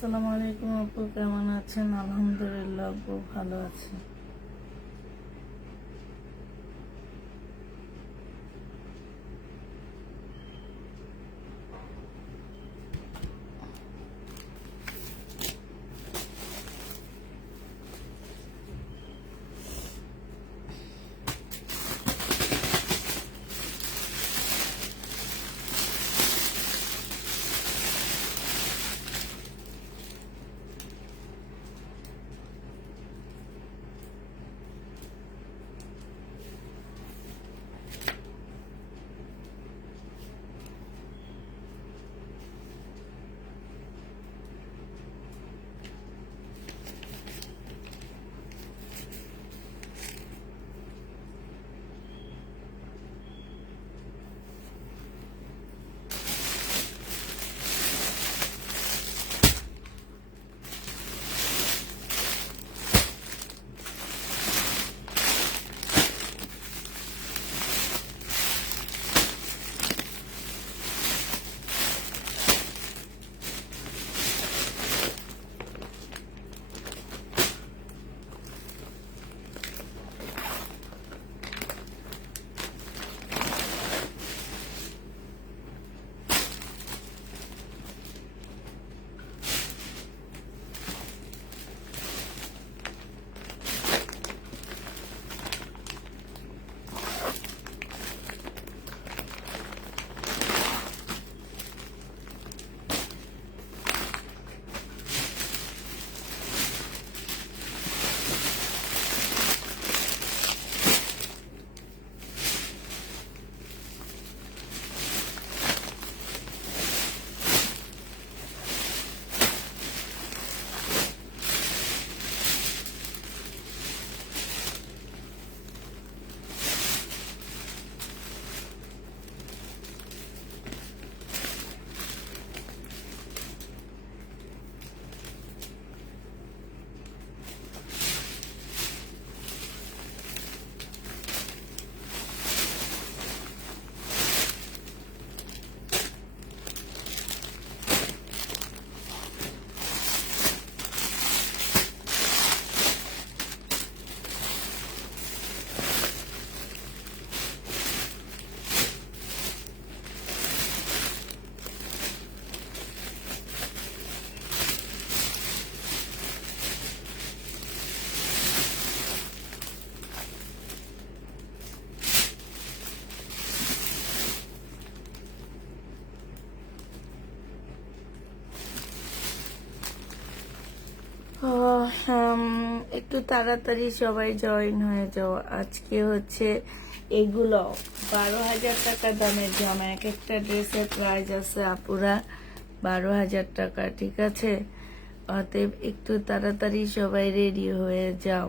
আসসালামু আলাইকুম আপু, কেমন আছেন? আলহামদুলিল্লাহ আপু, ভালো আছি। একটু তাড়াতাড়ি সবাই জয়েন হয়ে যাও। আজকে হচ্ছে এগুলো 12,000 টাকা দামের জামা, এক একটা ড্রেসের প্রাইস আছে আপুরা 12,000 টাকা, ঠিক আছে? অতএব একটু তাড়াতাড়ি সবাই রেডি হয়ে যাও।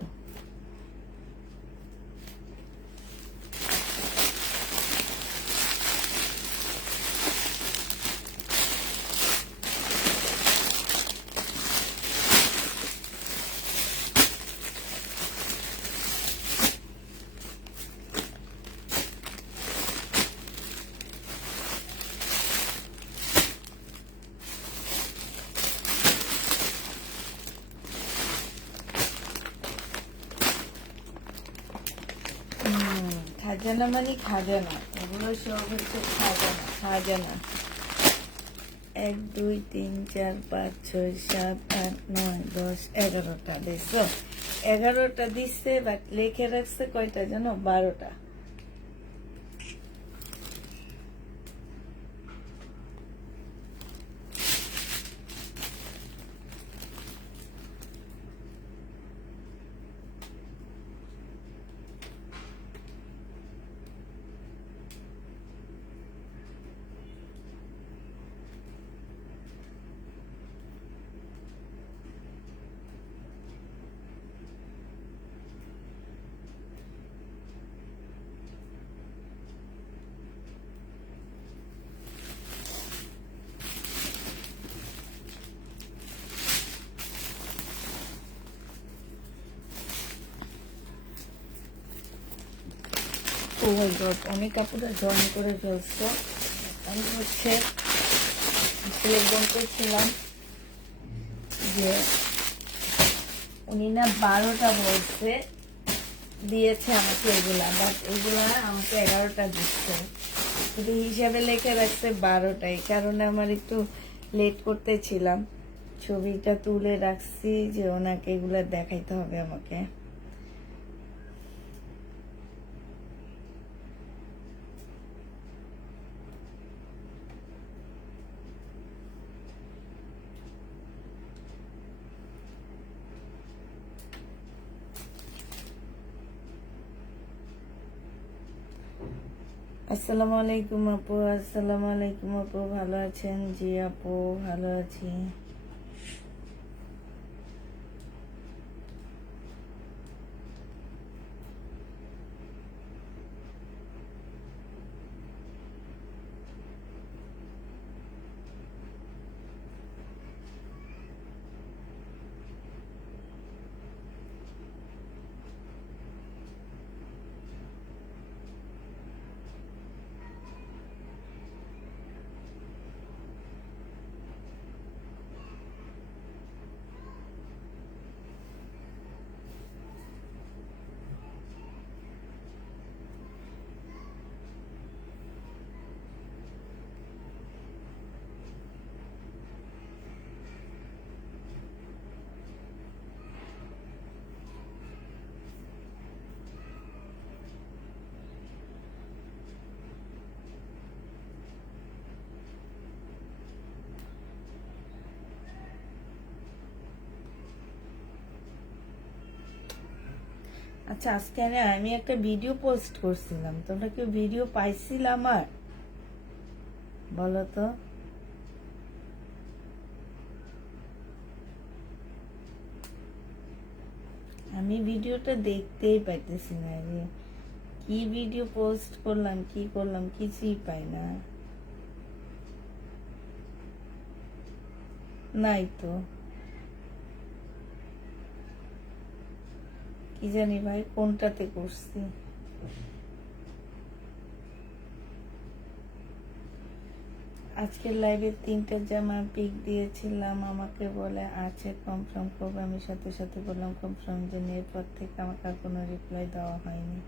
খাজানা মানে খাজানা, এগুলো সব হচ্ছে খাজানা খাজানা। 1 2 3 4 5 6 7 8 9 10 11টা দেখছো? 11টা দিচ্ছে, বাট লিখে রাখছে কয়টা জানো? 12টা। ও মাই গড, অনেক কাপড়টা জয়েন করে ফেলছো। আমি হচ্ছে সিলেকশন করছিলাম, যে উনি না 12টা বলছে, দিয়েছে আমাকে এগুলা, বাট এগুলা আমাকে 11টা দিচ্ছে, কিন্তু হিসাবে লেখে রাখছে 12টা। এই কারণে আমার একটু লেট করতেছিলাম, ছবিটা তুলে রাখছি যে ওনাকে এগুলা দেখাইতে হবে আমাকে। আসসালামু আলাইকুম আপু, আসসালামু আলাইকুম আপু, ভালো আছেন? জি আপু, ভালো আছি। আচ্ছা, আজকে না আমি একটা ভিডিও পোস্ট করছিলাম, তোমরা কেউ ভিডিও পাইছিল আমার? বলো তো। আমি ভিডিওটা দেখতেই পাইতেছি না, যে কি ভিডিও পোস্ট করলাম, কি করলাম, কিছুই পাই না। নাই তো, কি জানি ভাই কোনটাতে করছি। আজকের লাইভে 3টা জামা পিক দিয়েছিলাম, আমাকে বলে আছে কনফার্ম করবে, আমি সাথে সাথে বললাম কনফার্ম, যে এরপর থেকে আমাকে আর কোনো রিপ্লাই দেওয়া হয়নি,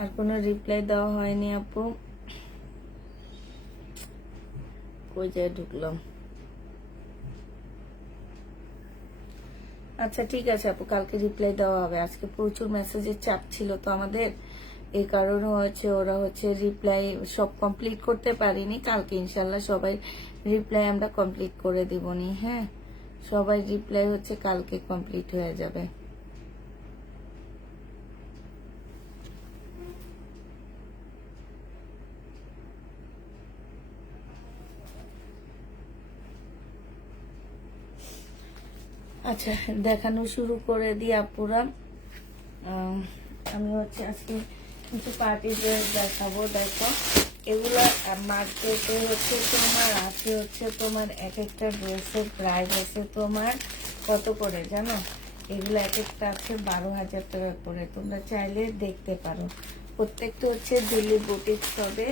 আর কোনো রিপ্লাই দেওয়া হয়নি আপু। কই যায় ঢুকলাম। আচ্ছা ঠিক আছে আপু, কালকে রিপ্লাই দেওয়া হবে। আজকে প্রচুর মেসেজের চাপ ছিল তো আমাদের, এই কারণে হচ্ছে ওরা হচ্ছে রিপ্লাই সব কমপ্লিট করতে পারিনি। কালকে ইনশাল্লাহ সবাই রিপ্লাই আমরা কমপ্লিট করে দিবনি। হ্যাঁ, সবাই রিপ্লাই হচ্ছে কালকে কমপ্লিট হয়ে যাবে। আচ্ছা, দেখানো শুরু করে দিই আপুরা। আমি হচ্ছে আজকে কিছু পার্টি ড্রেস দেখাবো। দেখো, এগুলো মার্কেটে হচ্ছে তোমার আছে হচ্ছে তোমার এক একটা ড্রেসের প্রাইস আছে তোমার কত করে জানো? এগুলো এক একটা আছে 12,000 টাকা করে। তোমরা চাইলে দেখতে পারো, প্রত্যেকটা হচ্ছে দিল্লি বুটিক্স হবে।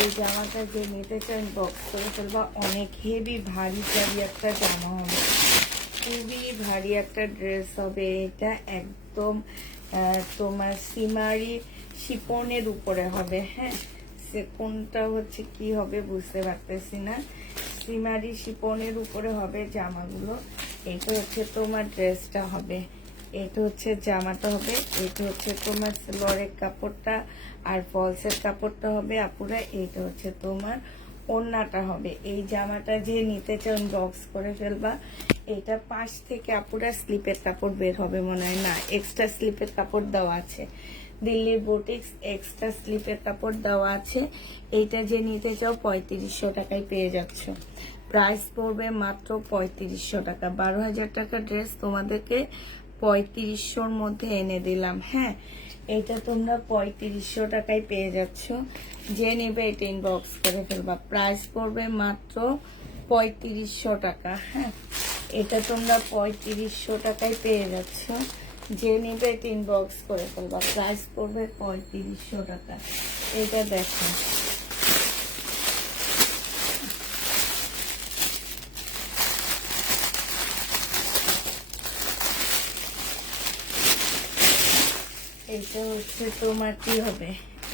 এই জামাটা যে নিতে চান বক্স করে ফেলবা, অনেক হেভি ভারী টারি একটা জামা হবে, খুবই ভারী একটা ড্রেস হবে এটা। একদম তোমার সিমারি শিপনের উপরে হবে। হ্যাঁ, সে কোনটা হচ্ছে কি হবে বুঝতে পারতেছি না। সিমারি শিপনের উপরে হবে জামাগুলো। এটা হচ্ছে তোমার ড্রেসটা হবে, এটা হচ্ছে জামাটা হবে, এটা হচ্ছে তোমার সালোয়ারের কাপড়টা, আর ফলসের কাপড়টা হবে আপুরা। এটা হচ্ছে তোমার ওড়নাটা হবে। এই জামাটা যে নিতে চান বক্স করে ফেলবা। এটা পাশ থেকে আপুরা স্লিপের কাপড় বের হবে মনে হয়, না এক্সট্রা স্লিপের কাপড় দেওয়া আছে। দিল্লির বুটিক্স এক্সট্রা স্লিপের কাপড় দেওয়া আছে। এইটা যে নিতে চাও 3500 টাকায় পেয়ে যাচ্ছ। প্রাইস পড়বে মাত্র 3500 টাকা। 12,000 টাকা ড্রেস তোমাদেরকে 3500-র মধ্যে এনে দিলাম। হ্যাঁ, এটা তোমরা 3500 টাকায় পেয়ে যাচ্ছ। যে নেবে এটা ইনবক্স করে ফেলবা। প্রাইস পড়বে মাত্র 3500 টাকা। হ্যাঁ, এটা তোমরা 3500 টাকায় পেয়ে যাচ্ছ। যে নেবে এটা ইনবক্স করে ফেলবা। প্রাইস পড়বে 3500 টাকা। এটা দেখো, এইটা হচ্ছে তোমার কি হবে,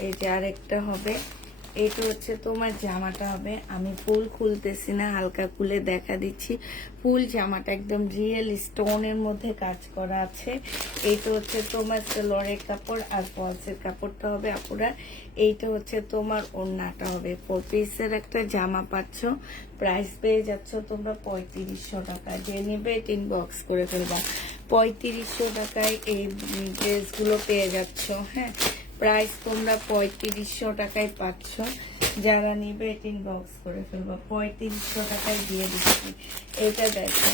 এই যে আরেকটা হবে, এটা হচ্ছে তোমার জামাটা হবে। আমি ফুল খুলতেছি না, হালকা খুলে দেখা দিচ্ছি। ফুল জামাটা একদম রিয়েল স্টোনের মধ্যে কাজ করা আছে। এইটা হচ্ছে তোমার সেলোয়ারের কাপড়, আর ফলসের কাপড়টা হবে আপুরা। এইটা হচ্ছে তোমার ওড়নাটা হবে। 4 পিসের একটা জামা পাচ্ছ, প্রাইস পেয়ে যাচ্ছ তোমরা 3500 টাকা। যে নিবে ইনবক্স করে ফেলবা। 3500 টাকায় এই ড্রেসগুলো পেয়ে যাচ্ছ। হ্যাঁ, প্রাইস তোমরা 3500 টাকায় পাচ্ছ। যারা নিবে ইনবক্স করে ফেলবা। 3500 টাকায় দিয়ে দিচ্ছি। এটা দেখো,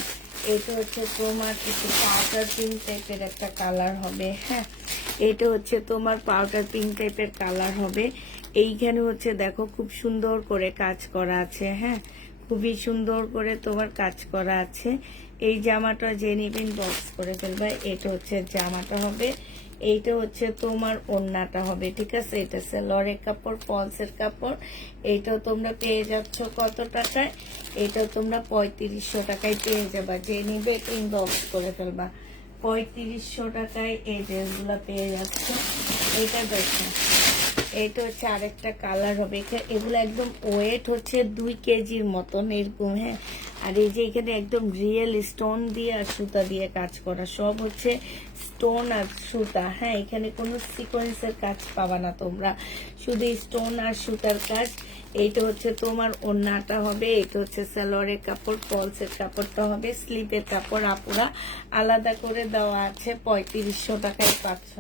এটা হচ্ছে তোমার একটু পাউডার পিঙ্ক টাইপের একটা কালার হবে। হ্যাঁ, এটা হচ্ছে তোমার পাউডার পিঙ্ক টাইপের কালার হবে। এইখানে হচ্ছে দেখো খুব সুন্দর করে কাজ করা আছে। হ্যাঁ, খুবই সুন্দর করে তোমার কাজ করা আছে। এই জামাটা যে নিবেন বক্স করে ফেলবা। এটা হচ্ছে জামাটা হবে, এইটা হচ্ছে তোমার ওড়নাটা হবে। ঠিক আছে, এটা সেলোয়ারের কাপড়, ফলসের কাপড়। এইটাও তোমরা পেয়ে যাচ্ছ কত টাকায়? এটাও তোমরা 3500 টাকায় পেয়ে যাবা। যে নিবে ইনবক্স করে ফেলবা। 3500 টাকায় এই ড্রেসগুলো পেয়ে যাচ্ছ। এটা দেখো, এটা হচ্ছে আরেকটা কালার হবে। এগুলো একদম ওয়েট হচ্ছে 2 কেজির মতন এরকম। হ্যাঁ, আর এই যে এখানে একদম রিয়েল স্টোন দিয়ে আর সুতা দিয়ে কাজ করা, সব হচ্ছে স্টোন আর সুতা। হ্যাঁ, এখানে কোনো সিকোয়েন্সের কাজ পাবা না তোমরা, শুধু স্টোন আর সুতার কাজ। এইটা হচ্ছে তোমার ওড়নাটা হবে, এটা হচ্ছে সালোয়ারের কাপড়, ফলসের কাপড়টা হবে, স্লিপের কাপড় আপুরা আলাদা করে দেওয়া আছে। 3500 টাকায় পাচ্ছ।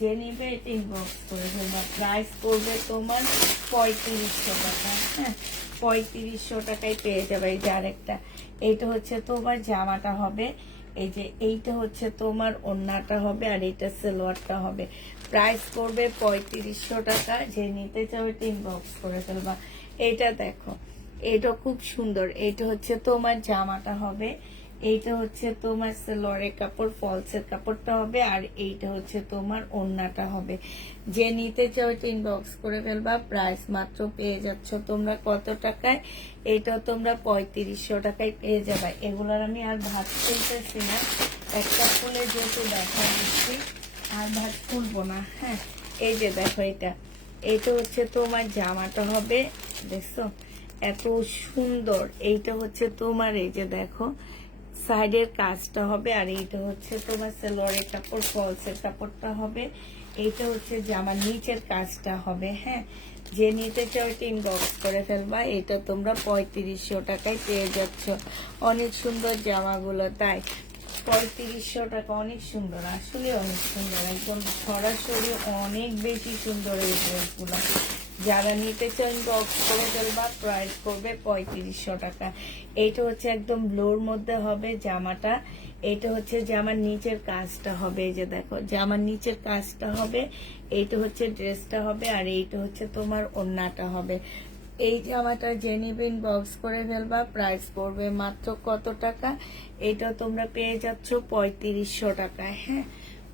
যে নিবে এটা ইনবক্স করে ফেলবা। প্রাইস পড়বে তোমার 3500 টাকা। হ্যাঁ, 3500 টাকায় পেয়ে যাবে। এই যে আরেকটা, এইটা হচ্ছে তোমার জামাটা হবে। এই যে এইটা হচ্ছে তোমার ওড়নাটা হবে, আর এইটা সালোয়ারটা হবে। প্রাইস পড়বে 3500 টাকা। যে নিতে চাও এটা ইনবক্স করে ফেলবা। এইটা দেখো, এটা খুব সুন্দর। এইটা হচ্ছে তোমার জামাটা হবে, এইটা হচ্ছে তোমার সালোয়ারের কাপড়, ফলসের কাপড়টা হবে, আর এইটা হচ্ছে তোমার ওড়নাটা হবে। যে নিতে চাও এটা ইনবক্স করে ফেলবা। প্রাইস মাত্র পেয়ে যাচ্ছ তোমরা কত টাকায়? এইটাও তোমরা 3500 টাকায় পেয়ে যাবে। এগুলোর আমি আর ভাত খুলতেছি না, একটা খুলে যেহেতু দেখা দিচ্ছি, আর ভাত খুলবো না। হ্যাঁ, এই যে দেখো, এইটা হচ্ছে তোমার জামাটা হবে। দেখছো এত সুন্দর। এইটা হচ্ছে তোমার, এই যে দেখো সাইডের কাজটা হবে, আর এইটা হচ্ছে তোমার সালোয়ারের কাপড়, ফলসের কাপড়টা হবে। এইটা হচ্ছে জামার নিচের কাজটা হবে। হ্যাঁ, যে নিতে চাও এটা ইনবক্স করে ফেলবা। এটা তোমরা 3500 টাকায় পেয়ে যাচ্ছ। অনেক সুন্দর জামাগুলো, তাই 3500 টাকা। অনেক সুন্দর, আসলে অনেক সুন্দর, একদম সরাসরি অনেক বেশি সুন্দর এই ড্রেসগুলো। যারা নিতে চান বক্স করে ফেলবা। প্রাইস করবে 3500 টাকা। এইটা হচ্ছে একদম ব্লুর মধ্যে হবে জামাটা। এইটা হচ্ছে জামার নিচের কাজটা হবে। এই যে দেখো, জামার নিচের কাজটা হবে। এইটা হচ্ছে ড্রেসটা হবে, আর এইটা হচ্ছে তোমার ওড়নাটা হবে। এই জামাটা যে নিবেন বক্স করে ফেলবা। প্রাইস পড়বে মাত্র কত টাকা? এটা তোমরা পেয়ে যাচ্ছ 3500 টাকায়। হ্যাঁ,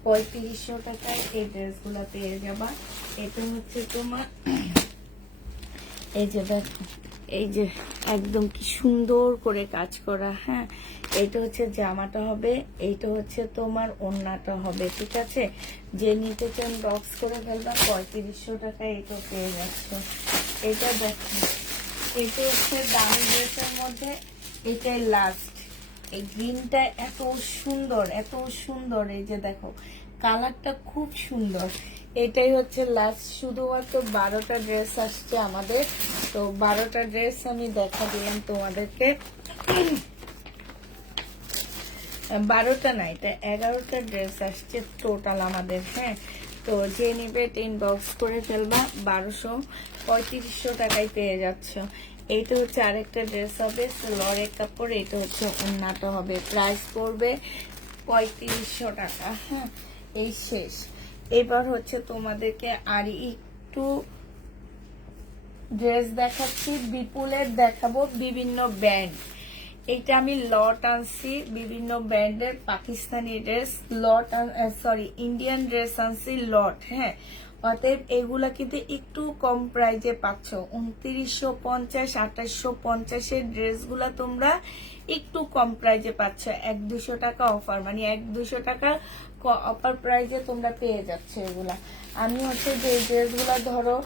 3500 টাকায় এই ড্রেসগুলো পেয়ে যাবা। এটা হচ্ছে তোমার, এই যে দেখো, এই যে একদম কি সুন্দর করে কাজ করা। হ্যাঁ, এইটা হচ্ছে জামাটা হবে, এইটা হচ্ছে তোমার ওড়নাটা হবে। ঠিক আছে, যে নিতে চান বক্স করে ফেলবা। 3500 টাকায় এটা পেয়ে যাচ্ছ। এটা দেখো, এটা হচ্ছে দামি ড্রেসের মধ্যে এটাই লাস্ট। এই গ্রিনটা এত সুন্দর, এত সুন্দর। এই যে দেখো, কালারটা খুব সুন্দর। এটাই হচ্ছে লাস্ট। শুধুমাত্র 12টা ড্রেস আসছে আমাদের, তো 12টা ড্রেস আমি দেখা দিলাম তোমাদেরকে। 12টা না, এটা 11টা ড্রেস আসছে টোটাল আমাদের। হ্যাঁ, তো যে নিবে ইনবক্স করে ফেলবা। 3500 টাকায় পেয়ে যাচ্ছ। এইটা হচ্ছে আরেকটা ড্রেস হবে, সালোয়ারের কাপড়। এটা হচ্ছে ওড়নাটা হবে। প্রাইস পড়বে 3500 টাকা। হ্যাঁ, এই শেষ। এবার হচ্ছে তোমাদেরকে আর একটু ড্রেস দেখাচ্ছি। বিপুলের দেখাবো বিভিন্ন ব্র্যান্ড। এটা আমি লট আনছি বিভিন্ন ব্র্যান্ডের পাকিস্তানি ড্রেস। লট, সরি, ইন্ডিয়ান ড্রেস আনছি লট। হ্যাঁ, অতএব এগুলা কিন্তু একটু কম প্রাইজে পাচ্ছ। 2950, 2850 ড্রেসগুলা তোমরা একটু কম প্রাইজে পাচ্ছ। 100-200 টাকা অফার, মানে 100-200 টাকা অফার প্রাইজে তোমরা পেয়ে যাচ্ছ এগুলা। আমি হচ্ছে যে ড্রেসগুলা ধরো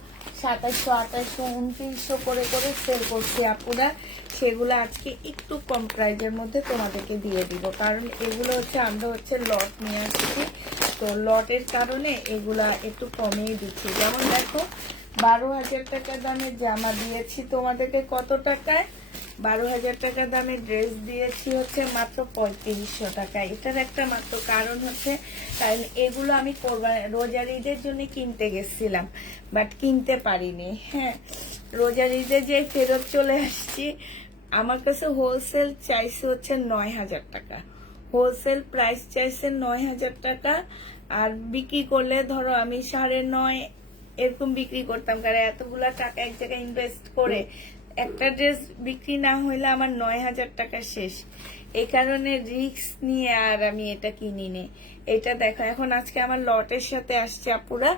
2700, 2800, 2900 করে করে সেল করছি আপুরা, সেগুলো আজকে একটু কম প্রাইজের মধ্যে তোমাদেরকে দিয়ে দিব। কারণ এগুলো হচ্ছে আমরা হচ্ছে লট নিয়ে আসছি, তো লটের কারণে এগুলা একটু কমেই দিচ্ছি। যেমন দেখো 12,000 টাকা দামের জামা দিয়েছি তোমাদেরকে কত টাকায়? 12,000 টাকা দামের ড্রেস দিয়েছি হচ্ছে মাত্র 3500 টাকা। এটার একটা মাত্র কারণ হচ্ছে, কারণ এগুলো আমি রোজার ঈদের জন্য কিনতে গেছিলাম, বাট কিনতে পারিনি। হ্যাঁ, রোজার ঈদে যে ফেরত চলে আসছি। আমার কাছে হোলসেল চাইছে হচ্ছে 9,000 টাকা, হোলসেল প্রাইস চাইছে 9,000 টাকা। আর বিক্রি করলে ধরো আমি 9.5 এরকম বিক্রি করতাম, কারণ এতগুলা টাকা এক জায়গায় ইনভেস্ট করে একটা ড্রেস বিক্রি না হইলে আমার 9,000 টাকা শেষ। এই কারণে রিস্ক নিয়ে আর আমি এটা কিনি নে। এটা দেখো এখন আজকে আমার লটের সাথে আসছে আপুরা,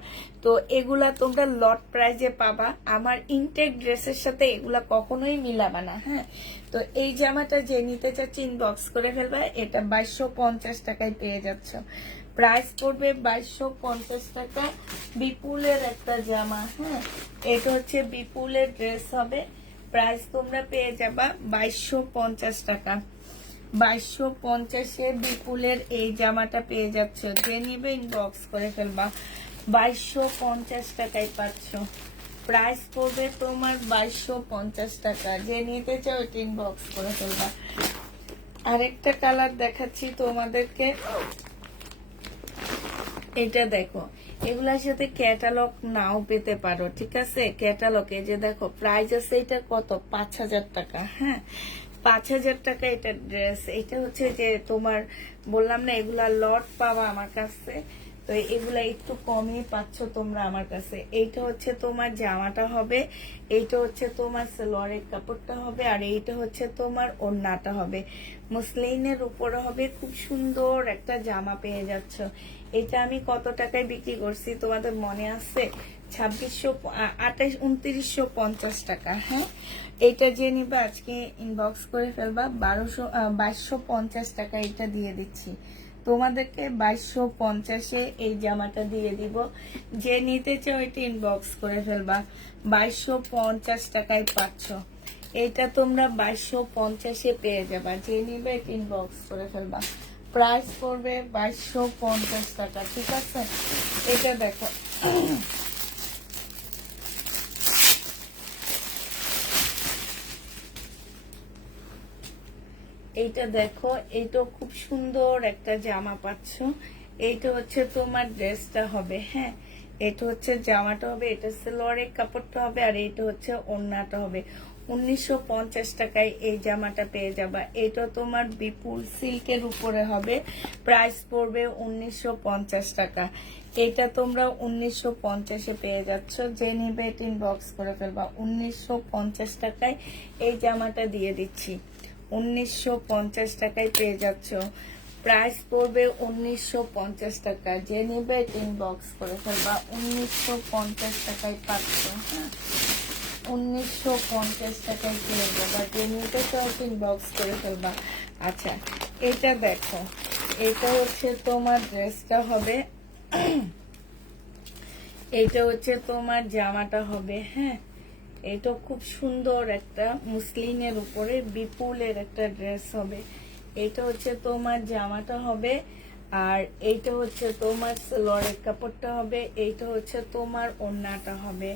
তো এগুলা তোমরা লট প্রাইজে পাবা। আমার ইনটেক ড্রেসের সাথে এগুলা কখনোই মিলাবা না। হ্যাঁ, তো এই জামাটা যে নিতে চাচ্ছি ইনবক্স করে ফেলবা। এটা 2250 টাকায় পেয়ে যাচ্ছ। প্রাইস পড়বে 2250 টাকা। বিপুলের একটা জামা। হ্যাঁ, এটা হচ্ছে বিপুলের ড্রেস হবে। প্রাইস তোমরা পেয়ে যাবা 2250 টাকা। 2250-এ বিপুলের এই জামাটা পেয়ে যাচ্ছ। যে নিবে ইনবক্স করে ফেলবা। 2250 টাকায় পাচ্ছ। প্রাইস পড়বে তোমার 2250 টাকা। যে নিতে চাও এটা ইনবক্স করে ফেলবা। আরেকটা কালার দেখাচ্ছি তোমাদেরকে, এটা দেখো। এগুলার সাথে ক্যাটালগ নাও পেতে পারো, ঠিক আছে? ক্যাটালগে যে দেখো প্রাইস আছে, এটা কত? 5,000 টাকা। হ্যাঁ, 5,000 টাকা এটা ড্রেস। এটা হচ্ছে যে তোমার বললাম না এগুলা লট পাওয়া আমার কাছে, তো এগুলা একটু কমই পাচ্ছ তোমরা আমার কাছে। এইটা হচ্ছে তোমার জামাটা হবে, এইটা হচ্ছে তোমার সালোয়ারের কাপড়টা হবে, আর এইটা হচ্ছে তোমার ওড়নাটা হবে। মসলিনের উপরে হবে। খুব সুন্দর একটা জামা পেয়ে যাচ্ছ। এটা আমি কত টাকায় বিক্রি করছি তোমাদের মনে আছে? 2950 টাকা। হ্যাঁ, এইটা যে নিবে আজকে ইনবক্স করে ফেলবা। 2250 টাকা এটা দিয়ে দিচ্ছি তোমাদেরকে। 2250-এ এই জামাটা দিয়ে দিব। যে নিতে চাও এটা ইনবক্স করে ফেলবা। 2250 টাকায় পাচ্ছ। এটা তোমরা 2250-এ পেয়ে যাবা। যে নিবে এটা ইনবক্স করে ফেলবা। প্রাইস পড়বে 2250 টাকা, ঠিক আছে? এটা দেখো, এইটা দেখো, এইটা খুব সুন্দর একটা জামা পাচ্ছ। এইটা হচ্ছে তোমার ড্রেসটা হবে। হ্যাঁ, এটা হচ্ছে জামাটা হবে, এটা সালোয়ারের কাপড়টা হবে, আর এইটা হচ্ছে ওড়নাটা হবে। 1950 টাকায় এই জামাটা পেয়ে যাবা। এটা তোমার বিপুল সিল্কের উপরে হবে। প্রাইস পড়বে 1950 টাকা। এটা তোমরা 1950-এ পেয়ে যাচ্ছ। যে নিবে এটা ইনবক্স করে ফেলবা। 1950 টাকায় এই জামাটা দিয়ে দিচ্ছি। 1950 টাকায় পেয়ে যাচ্ছ। প্রাইস পড়বে 1950 টাকা। যে নিবে ইনবক্স করে ফেলবা। 1950 টাকায় পাচ্ছ। হ্যাঁ, 1950 টাকায় পেয়ে যাবা। যে নিতে চাও ইনবক্স করে ফেলবা। আচ্ছা, এটা দেখো, এটা হচ্ছে তোমার ড্রেসটা হবে, এটা হচ্ছে তোমার জামাটা হবে। হ্যাঁ, এটা খুব সুন্দর একটা মুসলিনের উপরে বিপুলের একটা ড্রেস হবে। এটা হচ্ছে তোমার জামাটা হবে, আর এইটা হচ্ছে তোমার সালোয়ারের কাপড়টা হবে, এইটা হচ্ছে তোমার ওড়নাটা হবে।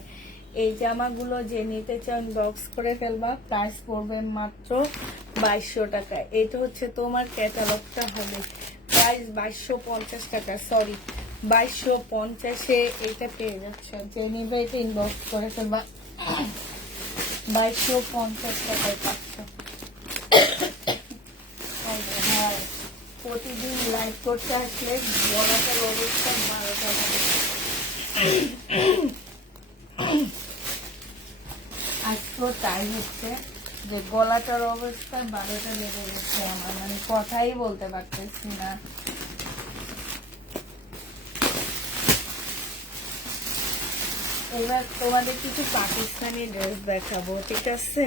এই জামাগুলো যে নিতে চান বক্স করে ফেলবা। প্রাইস পড়বে মাত্র 2200 টাকা। এটা হচ্ছে তোমার ক্যাটালগটা হবে। প্রাইস 2250 টাকা, সরি 2250-এ এটা পেয়ে যাচ্ছ। যে নিবে এটা ইনবক্স করে ফেলবা। 2250 টাকায় পাচ্ছ। প্রতিদিন লাইভ করতে আসলে গলাটার অবস্থা 12টা হবে। আজকেও তাই হচ্ছে যে গলাটার অবস্থা 12টা লেগে গেছে আমার, মানে কথাই বলতে পারতেছি না। এবার তোমাদের কিছু পাকিস্তানি ড্রেস দেখাবো, ঠিক আছে?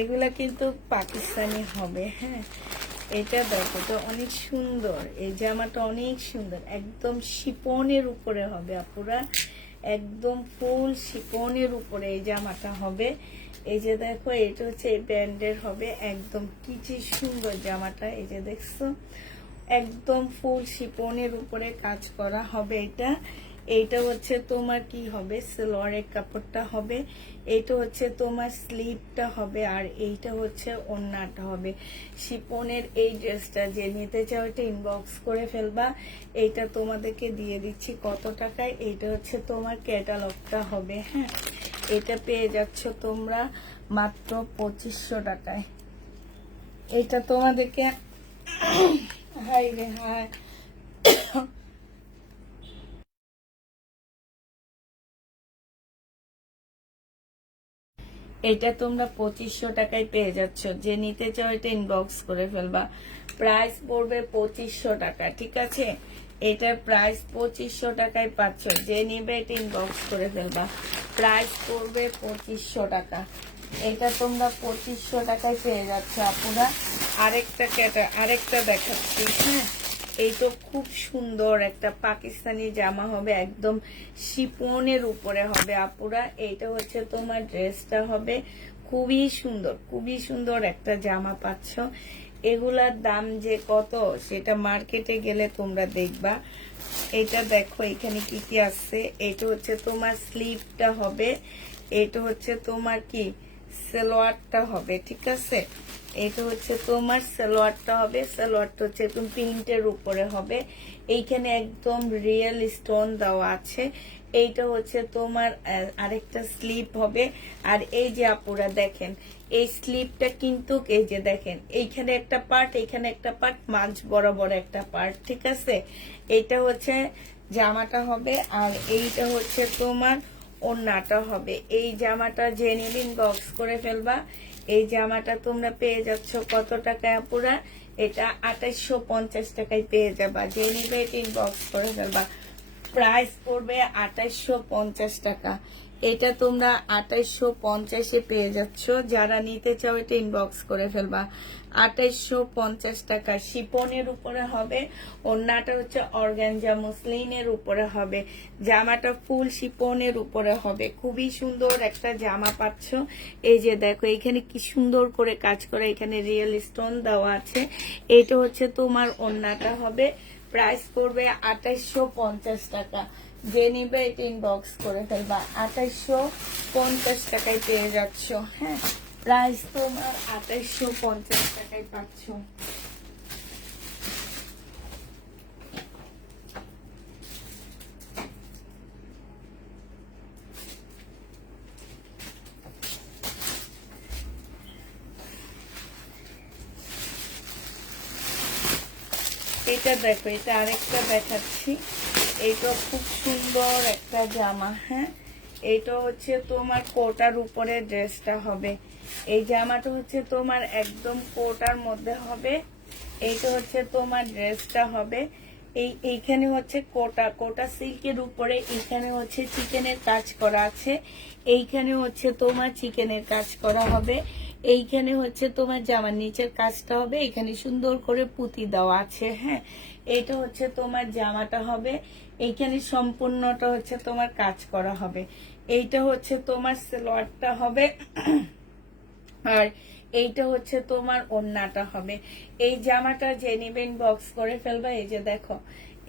এগুলা কিন্তু পাকিস্তানি হবে, হ্যাঁ। এটা দেখো তো অনেক সুন্দর, এই জামাটা অনেক সুন্দর, একদম শিপনের উপরে হবে আপুরা, একদম ফুল শিপনের উপরে এই জামাটা হবে। এই যে দেখো, এটা হচ্ছে এই ব্র্যান্ডের হবে, একদম কি সুন্দর জামাটা, এই যে দেখছো, একদম ফুল শিপনের উপরে কাজ করা হবে। এইটা হচ্ছে তোমার কি হবে, সালোয়ারের কাপড়টা হবে, এইটা হচ্ছে তোমার স্লিভটা হবে, আর এইটা হচ্ছে ওড়নাটা হবে শিপনের। এই ড্রেসটা যে নিতে চাও এটা ইনবক্স করে ফেলবা, এইটা তোমাদেরকে দিয়ে দিচ্ছি কত টাকায়। এইটা হচ্ছে তোমার ক্যাটালগটা হবে, হ্যাঁ। এটা পেয়ে যাচ্ছ তোমরা মাত্র 2500 টাকায়। এটা তোমাদেরকে হাই রে হাই, এটা তোমরা 2500 টাকায় পেয়ে যাচ্ছ। যে নিতে চাও এটা ইনবক্স করে ফেলবা, প্রাইস পড়বে 2500 টাকা, ঠিক আছে? এটার প্রাইস 2500 টাকায় পাচ্ছ, যে নিবে এটা ইনবক্স করে ফেলবা, প্রাইস পড়বে 2500 টাকা। এটা তোমরা 2500 টাকায় পেয়ে যাচ্ছ আপুরা। আরেকটা দেখাচ্ছি, হ্যাঁ। এই তো খুব সুন্দর একটা পাকিস্তানি জামা হবে, একদম শিপনের উপরে হবে আপুরা। এইটা হচ্ছে তোমার ড্রেসটা হবে, খুবই সুন্দর একটা জামা পাচ্ছ। এগুলার দাম যে কত সেটা মার্কেটে গেলে তোমরা দেখবা। এটা দেখো এখানে কি কি আছে। এটা হচ্ছে তোমার স্লিভটা হবে, এটা হচ্ছে তোমার কি সালোয়ারটা হবে, ঠিক আছে? এটা হচ্ছে তোমার সালোয়ারটা হবে, সালোয়ারটা হচ্ছে তুমি প্রিন্টের উপরে হবে, এইখানে একদম রিয়েল স্টোন দেওয়া আছে। এইটা হচ্ছে তোমার আরেকটা স্লিপ হবে। আর এই যে আপুরা দেখেন, এই স্লিপটা কিন্তু এই যে দেখেন, এইখানে একটা পার্ট, এইখানে একটা পার্ট, মাঝ বরাবর একটা পার্ট, ঠিক আছে? এইটা হচ্ছে জামাটা হবে, আর এইটা হচ্ছে তোমার ওড়নাটা হবে। এই জামাটা জেনুইন বক্স করে ফেলবা। এই জামাটা তোমরা পেয়ে যাচ্ছ কত টাকায় আপুরা? এটা 2850 টাকায় পেয়ে যাবা, যে নিবে এটা ইনবক্স করে ফেলবা, প্রাইস পড়বে 2850 টাকা। এটা তোমরা 2850-এ পেয়ে যাচ্ছ, যারা নিতে চাও এটা ইনবক্স করে ফেলবা, 2850 টাকা। শিপনের উপরে হবে, ওড়নাটা হচ্ছে অর্গানজা মসলিনের উপরে হবে, জামাটা ফুল শিপনের উপরে হবে, খুবই সুন্দর একটা জামা পাচ্ছ। এই যে দেখো এখানে কি সুন্দর করে কাজ করা, এখানে রিয়েল স্টোন দেওয়া আছে। এটা হচ্ছে তোমার ওড়নাটা হবে, প্রাইস পড়বে 2850 টাকা। যে নিবে এটা ইনবক্স করে ফেলবা, 2850 টাকায় পেয়ে যাচ্ছ, হ্যাঁ। প্রাইস তোমার 2850 টাকায় পাচ্ছ। এটা দেখো, এটা আরেকটা দেখাচ্ছি। এইটা খুব সুন্দর একটা জামা, হ্যাঁ। এইটা হচ্ছে তোমার কোটার উপরে ড্রেসটা হবে, এই জামাটা হচ্ছে তোমার একদম কোটার মধ্যে হবে। এইটা হচ্ছে তোমার ড্রেসটা হবে, এইখানে হচ্ছে কোটা সিল্কের উপরে, এইখানে হচ্ছে চিকেনের কাজ করা আছে, এইখানে হচ্ছে তোমার চিকেনের কাজ করা হবে, এইখানে হচ্ছে তোমার জামার নিচের কাজটা হবে, এখানে সুন্দর করে পুঁতি দেওয়া আছে, হ্যাঁ। এটা হচ্ছে তোমার জামাটা হবে, এইখানে সম্পূর্ণটা হচ্ছে তোমার কাজ করা হবে। এইটা হচ্ছে তোমার সালোয়ারটা হবে, আর এইটা হচ্ছে তোমার ওড়নাটা হবে। এই জামাটা যে নেবেন বক্স করে ফেলবা। এই যে দেখো,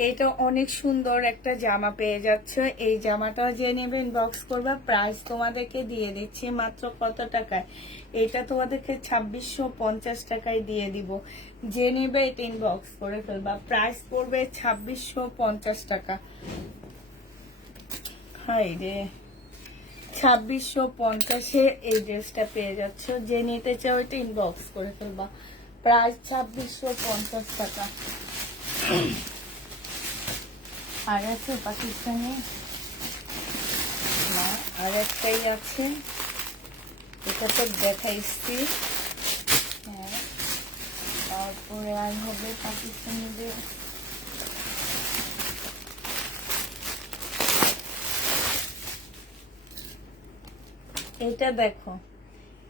এটা অনেক সুন্দর একটা জামা পেয়ে যাচ্ছ, এই জামাটা যে নেবেন বক্স করবা, প্রাইস তোমাদেরকে দিয়ে দিচ্ছি মাত্র কত টাকায়? এটা তোমাদেরকে 2650 টাকায় দিয়ে দিব, যে নেবে এটা ইনবক্স করে ফেলবা, প্রাইস পড়বে 2650 টাকা। হাই রে, 2650-এ এই ড্রেসটা পেয়ে যাচ্ছ, যে নিতে চাও এটা ইনবক্স করে ফেলবা, প্রাইস 2650 টাকা। আর আছে পাকিস্তানি না, আর একটাই আছে, এটা তো দেখাইছি, হ্যাঁ। তারপরে আর হবে পাকিস্তানিদের, এইটা দেখো,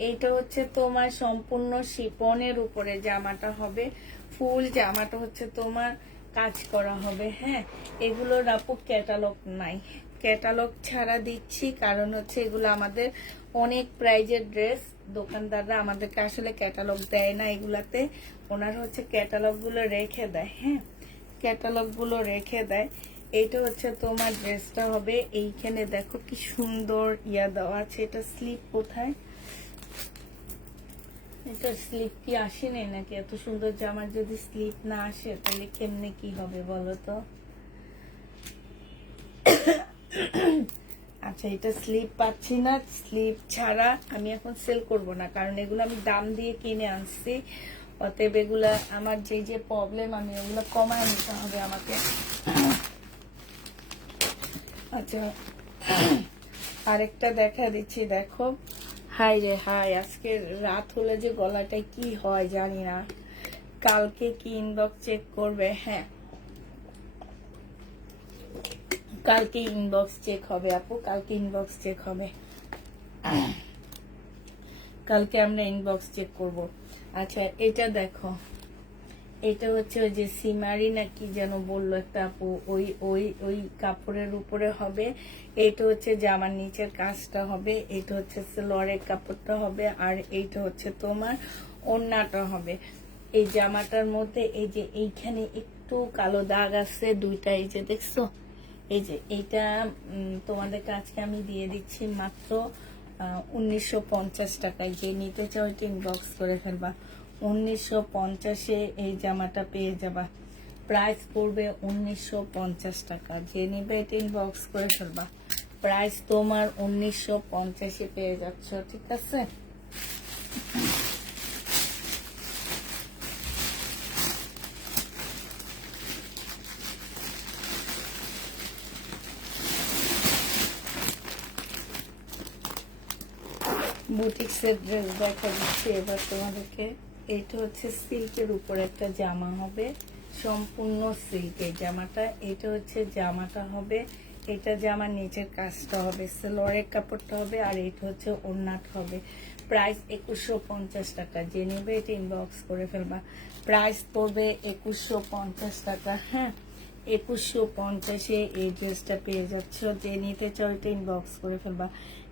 এইটা হচ্ছে তোমার সম্পূর্ণ শিপনের উপরে জামাটা হবে, ফুল জামাটা হচ্ছে তোমার কাজ করা হবে। হ্যাঁ, এগুলোর আপু ক্যাটালগ নাই, ক্যাটালগ ছাড়া দিচ্ছি, কারণ হচ্ছে এগুলো আমাদের অনেক প্রাইজের ড্রেস। দোকানদাররা আমাদেরকে আসলে ক্যাটালগ দেয় না এগুলাতে, ওনারা হচ্ছে ক্যাটালগ গুলো রেখে দেয়। হ্যাঁ, ক্যাটালগ গুলো রেখে দেয়। এইটা হচ্ছে তোমার ড্রেসটা হবে। এইখানে দেখো কি সুন্দর ইয়া দেওয়া আছে। এটা স্লিপ কোথায়? এটা স্লিপ কি আসেনি নাকি? এত সুন্দর জামার যদি স্লিপ না আসে তাহলে কেমনে কি হবে বলো তো? আচ্ছা, এটা স্লিপ পাচ্ছি না, স্লিপ ছাড়া আমি এখন সেল করব না, কারণ এগুলো আমি দাম দিয়ে কিনে আনছি। অতএব এগুলা আমার যে যে প্রবলেম, আমি ওগুলো কমায় নিতে হবে আমাকে। আচ্ছা, আরেকটা দেখা দিচ্ছি, দেখো। হাই রে হাই, আজকে রাত হলে যে গলাটায় কি হয় জানি না। কালকে কি ইনবক্স চেক করবে? হ্যাঁ, কালকে ইনবক্স চেক হবে আপু, কালকে ইনবক্স চেক হবে। কালকে আমরা ইনবক্স চেক করব। আচ্ছা, এটা দেখো, এটা হচ্ছে ওই যে সিমারি না কি যেন বললো একটা আপু, ওই ওই ওই কাপড়ের উপরে হবে। এইটা হচ্ছে জামার নিচের কাজটা হবে, এইটা হচ্ছে সালোয়ারের কাপড়টা হবে, আর এইটা হচ্ছে তোমার ওড়নাটা হবে। এই জামাটার মধ্যে এই যে এইখানে একটু কালো দাগ আছে দুইটা, এই যে দেখছো, এই যে এইটা তোমাদেরকে আজকে আমি দিয়ে দিচ্ছি মাত্র 1950 টাকায়। যে নিতে চাও এটা ইনবক্স করে ফেলবা। 1950-এ এই জামাটা পেয়ে যাবা। প্রাইস পড়বে 1950 টাকা। যে নিবে এটা ইনবক্স করে ফেলবা। প্রাইস তোমার 1950-এ পেয়ে যাচ্ছ, ঠিক আছে? বুটিক্সের ড্রেস দেখা দিচ্ছি এবার তোমাদেরকে। এইটা হচ্ছে সিল্কের উপর একটা জামা হবে, সম্পূর্ণ সিল্কের জামাটা। এটা হচ্ছে জামাটা হবে, এটা জামার নিচের কাজটা হবে, সালোয়ারের কাপড়টা হবে, আর এটা হচ্ছে ওড়নাটা হবে। প্রাইস 2150 টাকা। যে নেবে এটা ইনবক্স করে ফেলবা। প্রাইস পড়বে 2150 টাকা। হ্যাঁ, 2150-এ এই ড্রেসটা পেয়ে যাচ্ছ। যে নিতে চাও এটা ইনবক্স করে ফেলবা।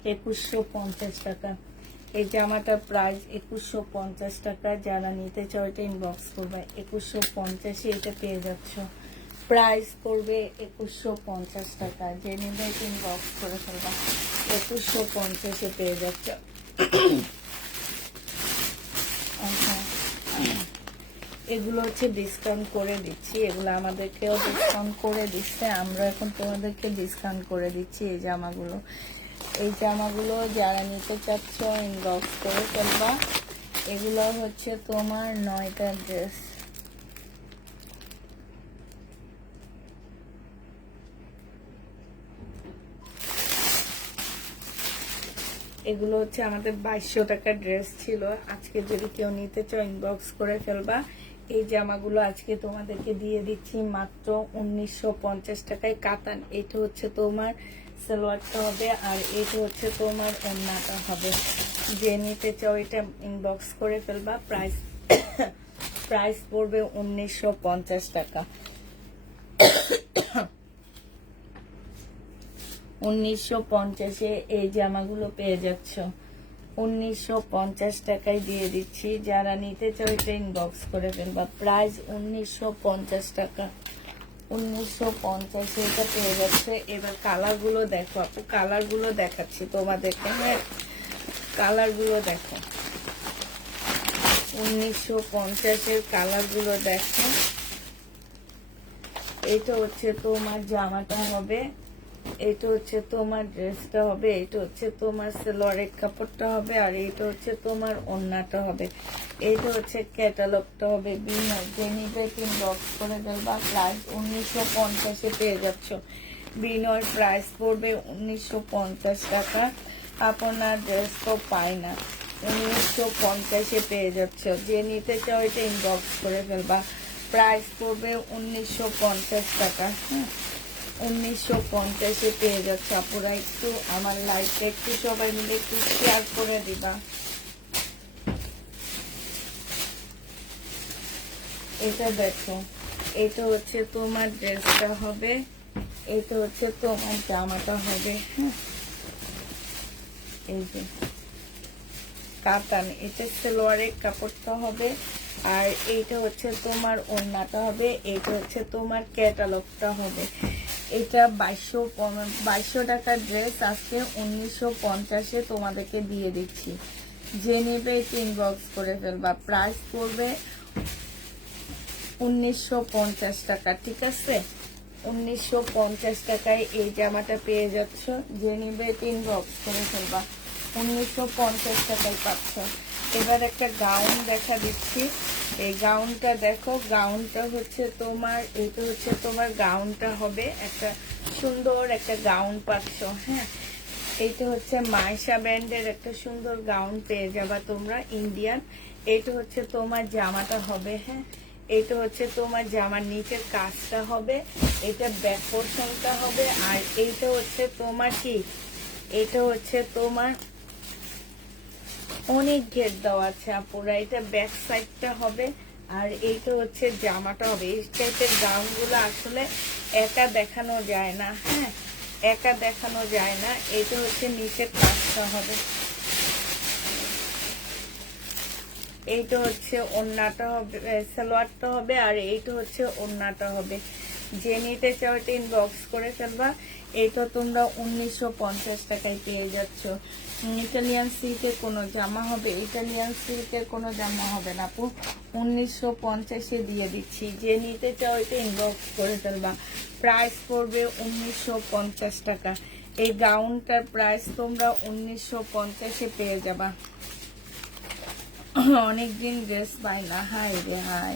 2150 টাকা এই জামাটার প্রাইস, 2150 টাকা। যারা নিতে চাও এটা ইনবক্স করবা। 2150-এ এটা পেয়ে যাচ্ছ। প্রাইস পড়বে 2150 টাকা। যে নিবে এটা ইনবক্স করে ফেলবা। 2150-এ পেয়ে যাচ্ছ। আচ্ছা, এগুলো হচ্ছে ডিসকাউন্ট করে দিচ্ছি, এগুলো আমাদেরকেও ডিসকাউন্ট করে দিচ্ছে, আমরা এখন তোমাদেরকে ডিসকাউন্ট করে দিচ্ছি। এই জামাগুলো, এই জামাগুলো যারা নিতে চাচ্ছ ইনবক্স করে ফেলবা। এগুলো হচ্ছে তোমার 9টা ড্রেস। এগুলো হচ্ছে আমাদের 2200 টাকার ড্রেস ছিল। আজকে যদি কেউ নিতে চাও ইনবক্স করে ফেলবা। এই জামাগুলো আজকে তোমাদেরকে দিয়ে দিচ্ছি মাত্র 1950 টাকায়। কাতান, এটা হচ্ছে তোমার সালোয়ারটা হবে, আর এটা হচ্ছে তোমার ওড়নাটা হবে। যে নিতে চাও এটা ইনবক্স করে ফেলবা। প্রাইস প্রাইস পড়বে 1950 টাকা। 1950-এ এই জামাগুলো পেয়ে যাচ্ছ। 1950 টাকায় দিয়ে দিচ্ছি। যারা নিতে চাও এটা ইনবক্স করে ফেলবা। প্রাইস 1950 টাকা। 1950-এ এটা পেয়ে যাচ্ছে। এবার কালারগুলো দেখো আপু, কালারগুলো দেখাচ্ছি তোমাদেরকে। হ্যাঁ, কালারগুলো দেখো, 1950-এর কালারগুলো দেখো। এটা হচ্ছে তোমার জামাটা হবে, এটা হচ্ছে তোমার ড্রেসটা হবে, এটা হচ্ছে তোমার সালোয়ারের কাপড়টা হবে, আর এটা হচ্ছে তোমার ওড়নাটা হবে। এটা হচ্ছে ক্যাটালগটা হবে। যে নিবে ইনবক্স করে ফেলবা। প্রাইস 1950-এ পেয়ে যাচ্ছ। বিনয়ের প্রাইস পড়বে 1950 টাকা। আপনার ড্রেস তো পাই না, 1950-এ পেয়ে যাচ্ছ। যে নিতে চাও এটা ইনবক্স করে ফেলবা। প্রাইস পড়বে 1950 টাকা। 1950-এ পেয়ে যাচ্ছে আপুরা। একটু আমার লাইভটা একটু সবাই মিলে একটু শেয়ার করে দিবা। এটা দেখো, এটা হচ্ছে তোমার ড্রেসটা হবে, এটা হচ্ছে তোমার জামাটা হবে। হ্যাঁ, এই যে কাতান, এটা সালোয়ারের কাপড়টা হবে, আর এইটা হচ্ছে তোমার ওড়নাটা হবে, এইটা হচ্ছে তোমার ক্যাটালগটা হবে। এটা 2200 টাকার ড্রেস, আজকে 1950-এ তোমাদেরকে দিয়ে দিচ্ছি। যে নেবে ইনবক্স করে ফেলবা। প্রাইস পড়বে 1950 টাকা, ঠিক আছে? 1950 টাকায় এই জামাটা পেয়ে যাচ্ছ। যে নিবে ইনবক্স করে ফেলবা। 1950 টাকায় পাচ্ছ। এবার একটা গাউন দেখা দিচ্ছি। এই গাউনটা দেখো, গাউনটা হচ্ছে তোমার, এইটা হচ্ছে তোমার গাউনটা হবে, একটা সুন্দর একটা গাউন পাচ্ছ। হ্যাঁ, এইটা হচ্ছে মাইশা ব্র্যান্ডের একটা সুন্দর গাউন পেয়ে যাবা তোমরা, ইন্ডিয়ান। এইটা হচ্ছে তোমার জামাটা হবে। হ্যাঁ, এটা হচ্ছে তোমার জামার নিচের কাজটা হবে, এটা ব্যাক পোর্শনটা হবে, আর এইটা হচ্ছে তোমার কি, এটা হচ্ছে তোমার অনেক ঘের দেওয়া আছে আপুরা। এটা ব্যাক সাইডটা হবে, আর এইটা হচ্ছে জামাটা হবে। এই টাইপের গাউনগুলো আসলে একা দেখানো যায় না। হ্যাঁ, একা দেখানো যায় না। এইটা হচ্ছে নিচের কাজটা হবে, এইটা হচ্ছে ওড়নাটা হবে, সালোয়ারটা হবে, আর এইটা হচ্ছে ওড়নাটা হবে। যে নিতে চাও এটা ইনবক্স করে ফেলবা। এইটা তোমরা 1950 টাকায় পেয়ে যাচ্ছ। ইটালিয়ান সিল্কের কোনো জামা হবে, ইটালিয়ান সিল্কের কোনো জামা হবে না আপু, 1950-এ দিয়ে দিচ্ছি। যে নিতে চাও এটা ইনবক্স করে ফেলবা। প্রাইস পড়বে 1950 টাকা। এই গাউনটার প্রাইস তোমরা 1950-এ পেয়ে যাবা। অনেকদিন ড্রেস পাই না, হাই রে হাই।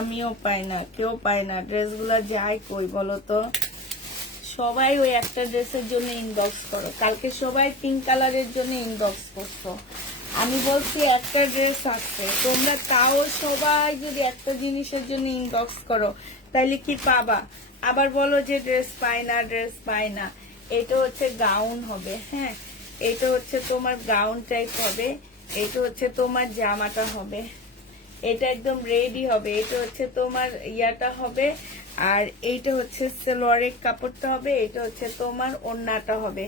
আমিও পাই না, কেউ পায় না, ড্রেসগুলা যায় কই বলো তো? সবাই ওই একটা ড্রেসের জন্য ইনবক্স করো। কালকে সবাই পিঙ্ক কালারের জন্য ইনবক্স করছো। আমি বলছি একটা ড্রেস আছে, তোমরা তাও সবাই যদি একটা জিনিসের জন্য ইনবক্স করো তাইলে কি পাবা? আবার বলো যে ড্রেস পাই না, ড্রেস পাই না। এটা হচ্ছে গাউন হবে। হ্যাঁ, এটা হচ্ছে তোমার গাউন টাইপ হবে, এটা হচ্ছে তোমার জামাটা হবে, এটা একদম রেডি হবে। এটা হচ্ছে তোমার ইয়াটা হবে, আর এইটা হচ্ছে সালোয়ারের কাপড়টা হবে, এটা হচ্ছে তোমার ওড়নাটা হবে।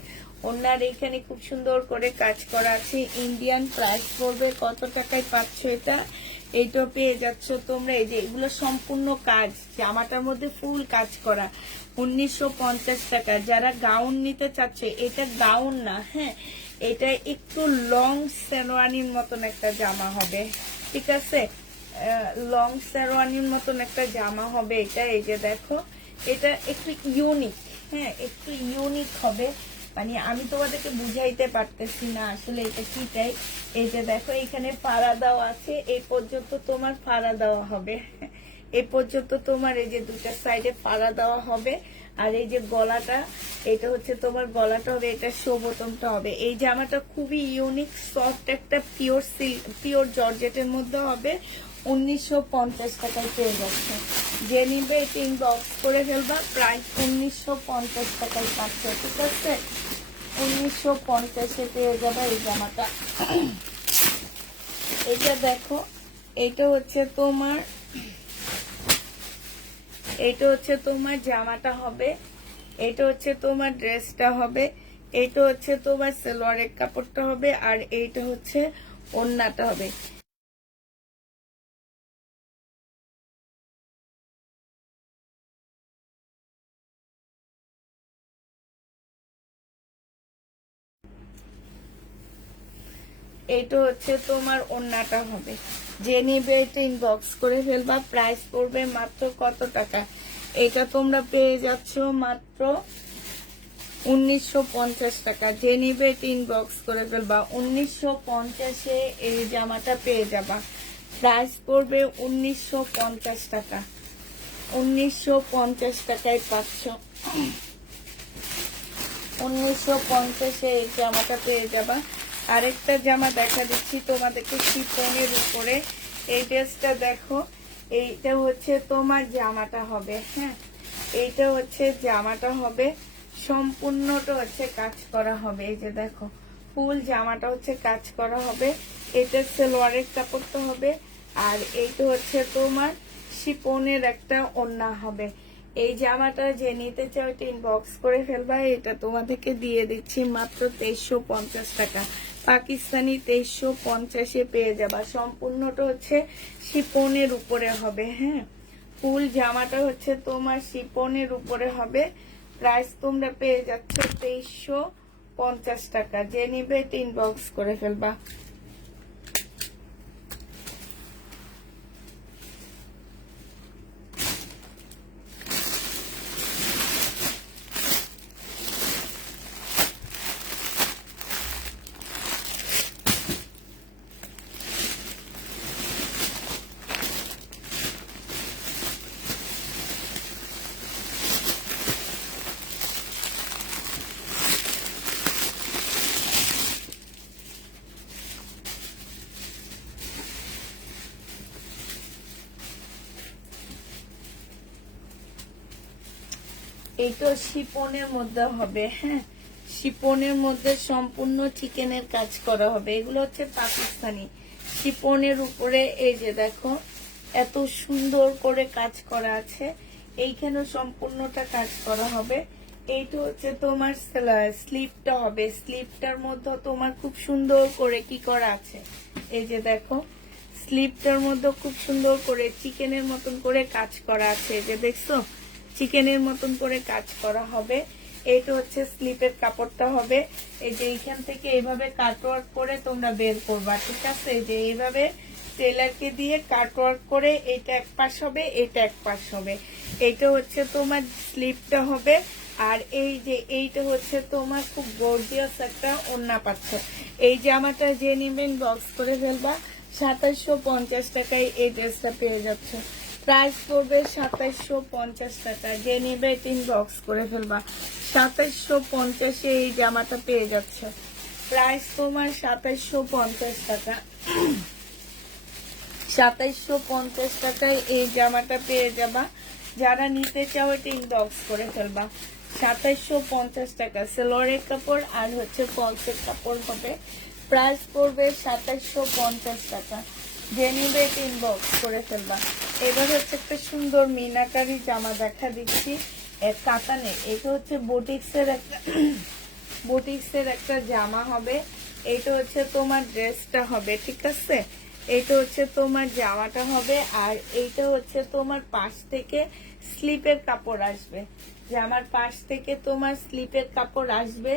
ওড়নার এখানে খুব সুন্দর করে কাজ করা আছে, ইন্ডিয়ান। প্রাইস পড়বে কত টাকায় পাচ্ছ এটা? এইটা পেয়ে যাচ্ছ তোমরা, এই যে এগুলো সম্পূর্ণ কাজ, জামাটার মধ্যে ফুল কাজ করা, 1950 টাকা। যারা গাউন নিতে চাচ্ছে, এটা গাউন না, হ্যাঁ, এটা একটু লং শেরওয়ানির মতন একটা জামা হবে, ঠিক আছে? লং শেরওয়ানির মতন একটা জামা হবে এটা। এই যে দেখো, এটা একটু ইউনিক, হ্যাঁ, একটু ইউনিক হবে। মানে আমি তোমাদেরকে বুঝাইতে পারতেছি না আসলে এটা কি টাইপ। এই যে দেখো, এখানে ফাড়া দেওয়া আছে, এই পর্যন্ত তোমার ফাড়া দেওয়া হবে, এই পর্যন্ত তোমার এই যে দুটা সাইডে ফাড়া দেওয়া হবে। আর এই যে গলাটা, এটা হচ্ছে তোমার গলাটা হবে, এটা শোবতমটা হবে। এই জামাটা খুবই ইউনিক, সফট একটা পিওর সিল্ক, পিওর জর্জেটের মধ্যে হবে। 1950 টাকায় পেয়ে যাচ্ছে। যে নিবে এটা ইনবক্স করে ফেলবা। প্রাইস 1950 টাকায় পাচ্ছে, ঠিক আছে? 1950-এ পেয়ে যাবে এই জামাটা। এটা দেখো, এটা হচ্ছে তোমার, এটা হচ্ছে তোমার জামাটা হবে, এটা হচ্ছে তোমার ড্রেসটা হবে, এটা হচ্ছে তোমার সালোয়ারের কাপড়টা হবে, আর এইটা হচ্ছে ওড়নাটা হবে। এইটা হচ্ছে তোমার ওড়নাটা হবে। যে নিবে এটা ইনবক্স করে ফেলবা। প্রাইস পড়বে মাত্র কত টাকা? এটা তোমরা পেয়ে যাচ্ছ মাত্র 1950 টাকা। যে নিবে এটা ইনবক্স করে ফেলবা। 1950-এ এই জামাটা পেয়ে যাবা। প্রাইস পড়বে 1950 টাকা। 1950 টাকায় পাচ্ছ। 1950 এই জামাটা পেয়ে যাবা। আরেকটা জামা দেখা দিচ্ছি তোমাদেরকে শিফনের উপরে। এই ড্রেসটা দেখো, এইটা হচ্ছে তোমার জামাটা হবে, হ্যাঁ এইটা হচ্ছে জামাটা হবে, সম্পূর্ণটা হচ্ছে কাজ করা হবে। এই যে দেখো ফুল জামাটা হচ্ছে কাজ করা হবে। এটা সালোয়ারের কাপড়টা হবে, আর এইটা হচ্ছে তোমার শিফনের একটা ওড়না হবে। এই জামাটা যে নিতে চাও এটা ইনবক্স করে ফেলবা। এটা তোমাদেরকে দিয়ে দিচ্ছি মাত্র 2350 টাকা, পাকিস্তানি 2350-এ পেয়ে যাবা। সম্পূর্ণটা হচ্ছে শিফনের উপরে হবে, হ্যাঁ ফুল জামাটা হচ্ছে তোমার শিফনের উপরে হবে। প্রাইস তোমরা পেয়ে যাচ্ছ 2350 টাকা। যে নিবে এটা ইনবক্স করে ফেলবা। এইটা শিপনের মধ্যে হবে, হ্যাঁ শিপনের মধ্যে সম্পূর্ণ চিকেনের কাজ করা হবে। এগুলো হচ্ছে পাকিস্তানি শিপনের উপরে। এই যে দেখো এত সুন্দর করে কাজ করা আছে, এইখানে সম্পূর্ণটা কাজ করা হবে। এইটা হচ্ছে তোমার স্লিপটা হবে, স্লিপটার মধ্যে তোমার খুব সুন্দর করে কি করা আছে, এই যে দেখো স্লিপটার মধ্যে খুব সুন্দর করে চিকেনের মতন করে কাজ করা আছে। এই যে দেখছো চিকেনের মতন করে কাজ করা হবে। এইটা হচ্ছে স্লিপের কাপড়টা হবে। এই যে এইখান থেকে এইভাবে কাটওয়ার্ক করে তোমরা বের করবা, ঠিক আছে। এই যে এইভাবে টেলারকে দিয়ে কাটওয়ার্ক করে এটা এক পাশ হবে, এটা এক পাশ হবে। এইটা হচ্ছে তোমার স্লিপটা হবে। আর এই যে এইটা হচ্ছে তোমার খুব গর্জিয়াস একটা ওড়না পাচ্ছ। এই জামাটা যে নিবেন বক্স করে ফেলবা। 2750 টাকায় এই ড্রেসটা পেয়ে যাচ্ছে। প্রাইস পড়বে 2750 টাকা। যে নিবে বক্স করে ফেলবা। 2750-এ এই জামাটা পেয়ে যাচ্ছে। প্রাইস তোমার 2750 টাকা। 2750 টাকায় এই জামাটা পেয়ে যাবা। যারা নিতে চাও এটা ইনবক্স করে ফেলবা। 2750 টাকা সালোয়ারের কাপড় আর হচ্ছে ফলসের কাপড় হবে। প্রাইস পড়বে 2750 টাকা। যে নিবে এটা ইনবক্স করে ফেলবা। এবার হচ্ছে একটা সুন্দর মিনাকারি জামা দেখা দিচ্ছি কাতানে। এটা হচ্ছে বুটিক্সের একটা জামা হবে। এটা হচ্ছে তোমার ড্রেসটা হবে, ঠিক আছে। এইটা হচ্ছে তোমার জামাটা হবে, আর এইটা হচ্ছে তোমার পাশ থেকে স্লিপের কাপড় আসবে। জামার পাশ থেকে তোমার স্লিপের কাপড় আসবে।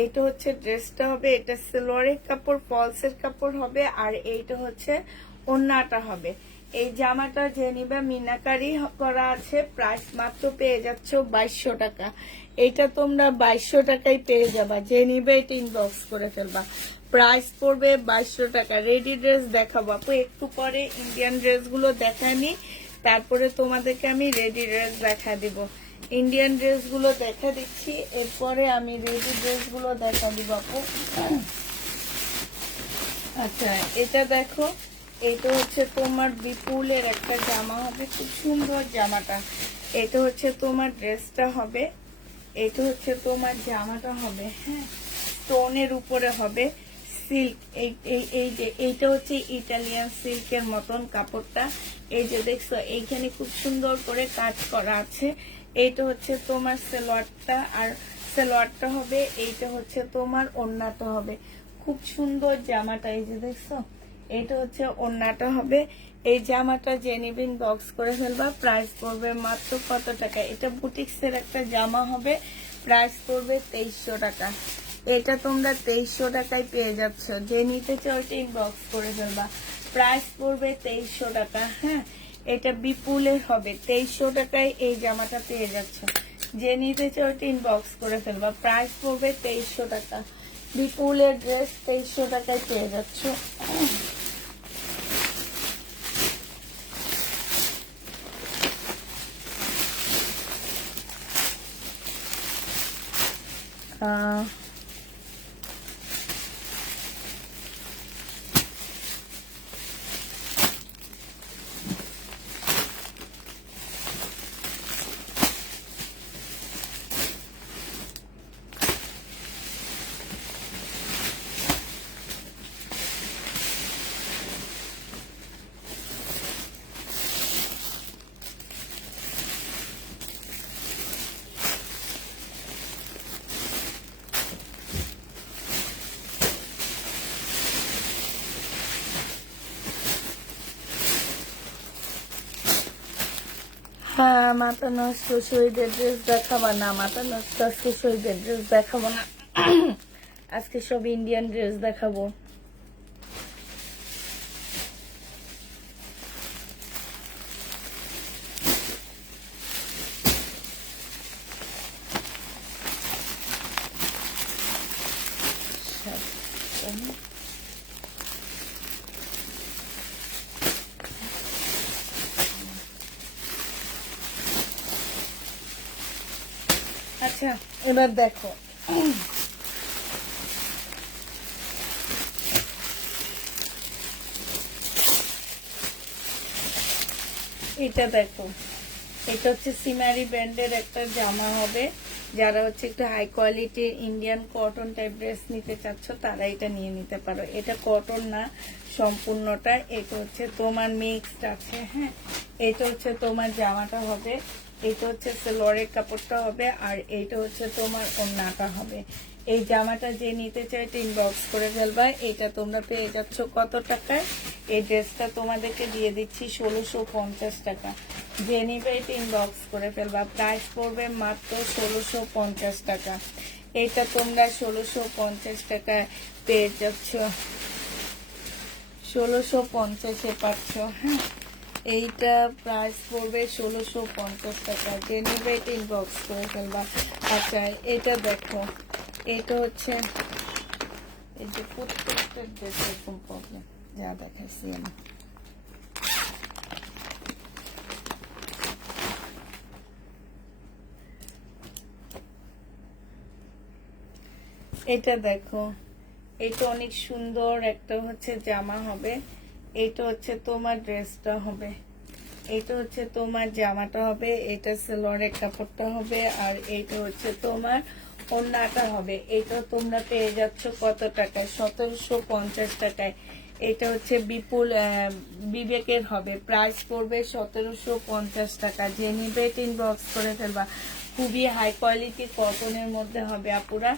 এইটা হচ্ছে ড্রেসটা হবে। এটা সালোয়ারের কাপড় ফলসের কাপড় হবে, আর এইটা হচ্ছে ওড়নাটা হবে। এই জামাটা যে নিবা মিনাকারি করা আছে। প্রাইস মাত্র পেয়ে যাচ্ছ 2200 টাকা। এটা তোমরা 2200 টাকায় পেয়ে যাবা। যে নিবে এটা ইনবক্স করে ফেলবা। প্রাইস পড়বে 2200 টাকা। রেডি ড্রেস দেখাবো আপু, একটু পরে ইন্ডিয়ান ড্রেসগুলো দেখানি, তারপরে তোমাদেরকে আমি রেডি ড্রেস দেখা দিব। ইন্ডিয়ান ড্রেসগুলো দেখা দিচ্ছি, এরপরে আমি রেডি ড্রেসগুলো দেখা দিব আপু। আচ্ছা এটা দেখো, এটা হচ্ছে তোমার বিপুলের একটা জামা হবে, খুব সুন্দর জামাটা। এটা হচ্ছে তোমার ড্রেসটা হবে, এটা হচ্ছে তোমার জামাটা হবে, হ্যাঁ স্টোনের উপরে হবে সিল্ক। এই যে এইটা হচ্ছে ইটালিয়ান সিল্কের মতন কাপড়টা। এই যে দেখছো এইখানে খুব সুন্দর করে কাজ করা আছে। এইটা হচ্ছে তোমার সালোয়ারটা, আর সালোয়ারটা হবে। এইটা হচ্ছে তোমার ওড়নাটা হবে। খুব সুন্দর জামাটা, এই যে দেখছো এটা হচ্ছে ওড়নাটা হবে। এই জামাটা যে নিবেন বক্স করে ফেলবা। প্রাইস পড়বে মাত্র কত টাকা? এটা বুটিক্সের একটা জামা হবে। প্রাইস পড়বে 2300 টাকা। এটা তোমরা 2300 টাকায় পেয়ে যাচ্ছ। যে নিতে চাও এটা ইনবক্স করে ফেলবা। প্রাইস পড়বে 2300 টাকা। হ্যাঁ এটা বিপুলের হবে। 2300 টাকায় এই জামাটা পেয়ে যাচ্ছ। যে নিতে চাও এটা ইনবক্স করে ফেলবা। প্রাইস পড়বে 2300 টাকা। বিপুলের ড্রেস 2300 টাকায় পেয়ে যাচ্ছ। হ্যাঁ, মাথা নষ্ট শহীদের ড্রেস দেখাবো না, মাথা নষ্ট আজকে শহীদের ড্রেস দেখাবো না, আজকে সব ইন্ডিয়ান ড্রেস দেখাবো। আচ্ছা, এবার দেখো এটা, দেখো এটা হচ্ছে সিমারি ব্র্যান্ডের একটা জামা হবে। যারা হচ্ছে একটু হাই কোয়ালিটির ইন্ডিয়ান কটন টাইপ ড্রেস নিতে চাচ্ছ তারা এটা নিয়ে নিতে পারো। এটা কটন না সম্পূর্ণটা, এটা হচ্ছে তোমার মিক্সড আছে। হ্যাঁ, এটা হচ্ছে তোমার জামাটা হবে, এটা হচ্ছে সেলোয়ারের কাপড়টা হবে, আর এইটা হচ্ছে তোমার ওড়নাটা হবে। এই জামাটা যে নিতে চাই ইনবক্স করে ফেলবা। এটা তোমরা পেয়ে যাচ্ছ কত টাকায়? এই ড্রেসটা তোমাদেরকে দিয়ে দিচ্ছি 1650 টাকা। যে নিবে এটা ইনবক্স করে ফেলবা। প্রাইস পড়বে মাত্র 1650 টাকা। এটা তোমরা 1650 টাকায় পেয়ে যাচ্ছ, 1650-এ পাচ্ছ। হ্যাঁ, এইটা প্রাইস পড়বে 1650 টাকা। যে নিবে এটা ইনবক্স করে ফেলবা। আচ্ছা, এটা দেখো, এটা হচ্ছে এই যে প্রত্যেকটা ড্রেস এরকম প্রবলেম যা দেখাচ্ছি আমি। এটা দেখো, এটা অনেক সুন্দর একটা হচ্ছে জামা হবে। এটা হচ্ছে তোমার ড্রেসটা হবে, এটা হচ্ছে তোমার জামাটা হবে, এটা সেলোয়ারের কাপড়টা হবে, আর এইটা হচ্ছে তোমার ওড়নাটা হবে। এটা তোমরা পেয়ে যাচ্ছ কত টাকায়? 1750 টাকায়। এটা হচ্ছে বিপুল বিবেকের হবে। প্রাইস পড়বে 1750 টাকা। যে নিবে ইনবক্স করে ফেলবা। খুবই হাই কোয়ালিটি কটনের মধ্যে হবে আপুরা।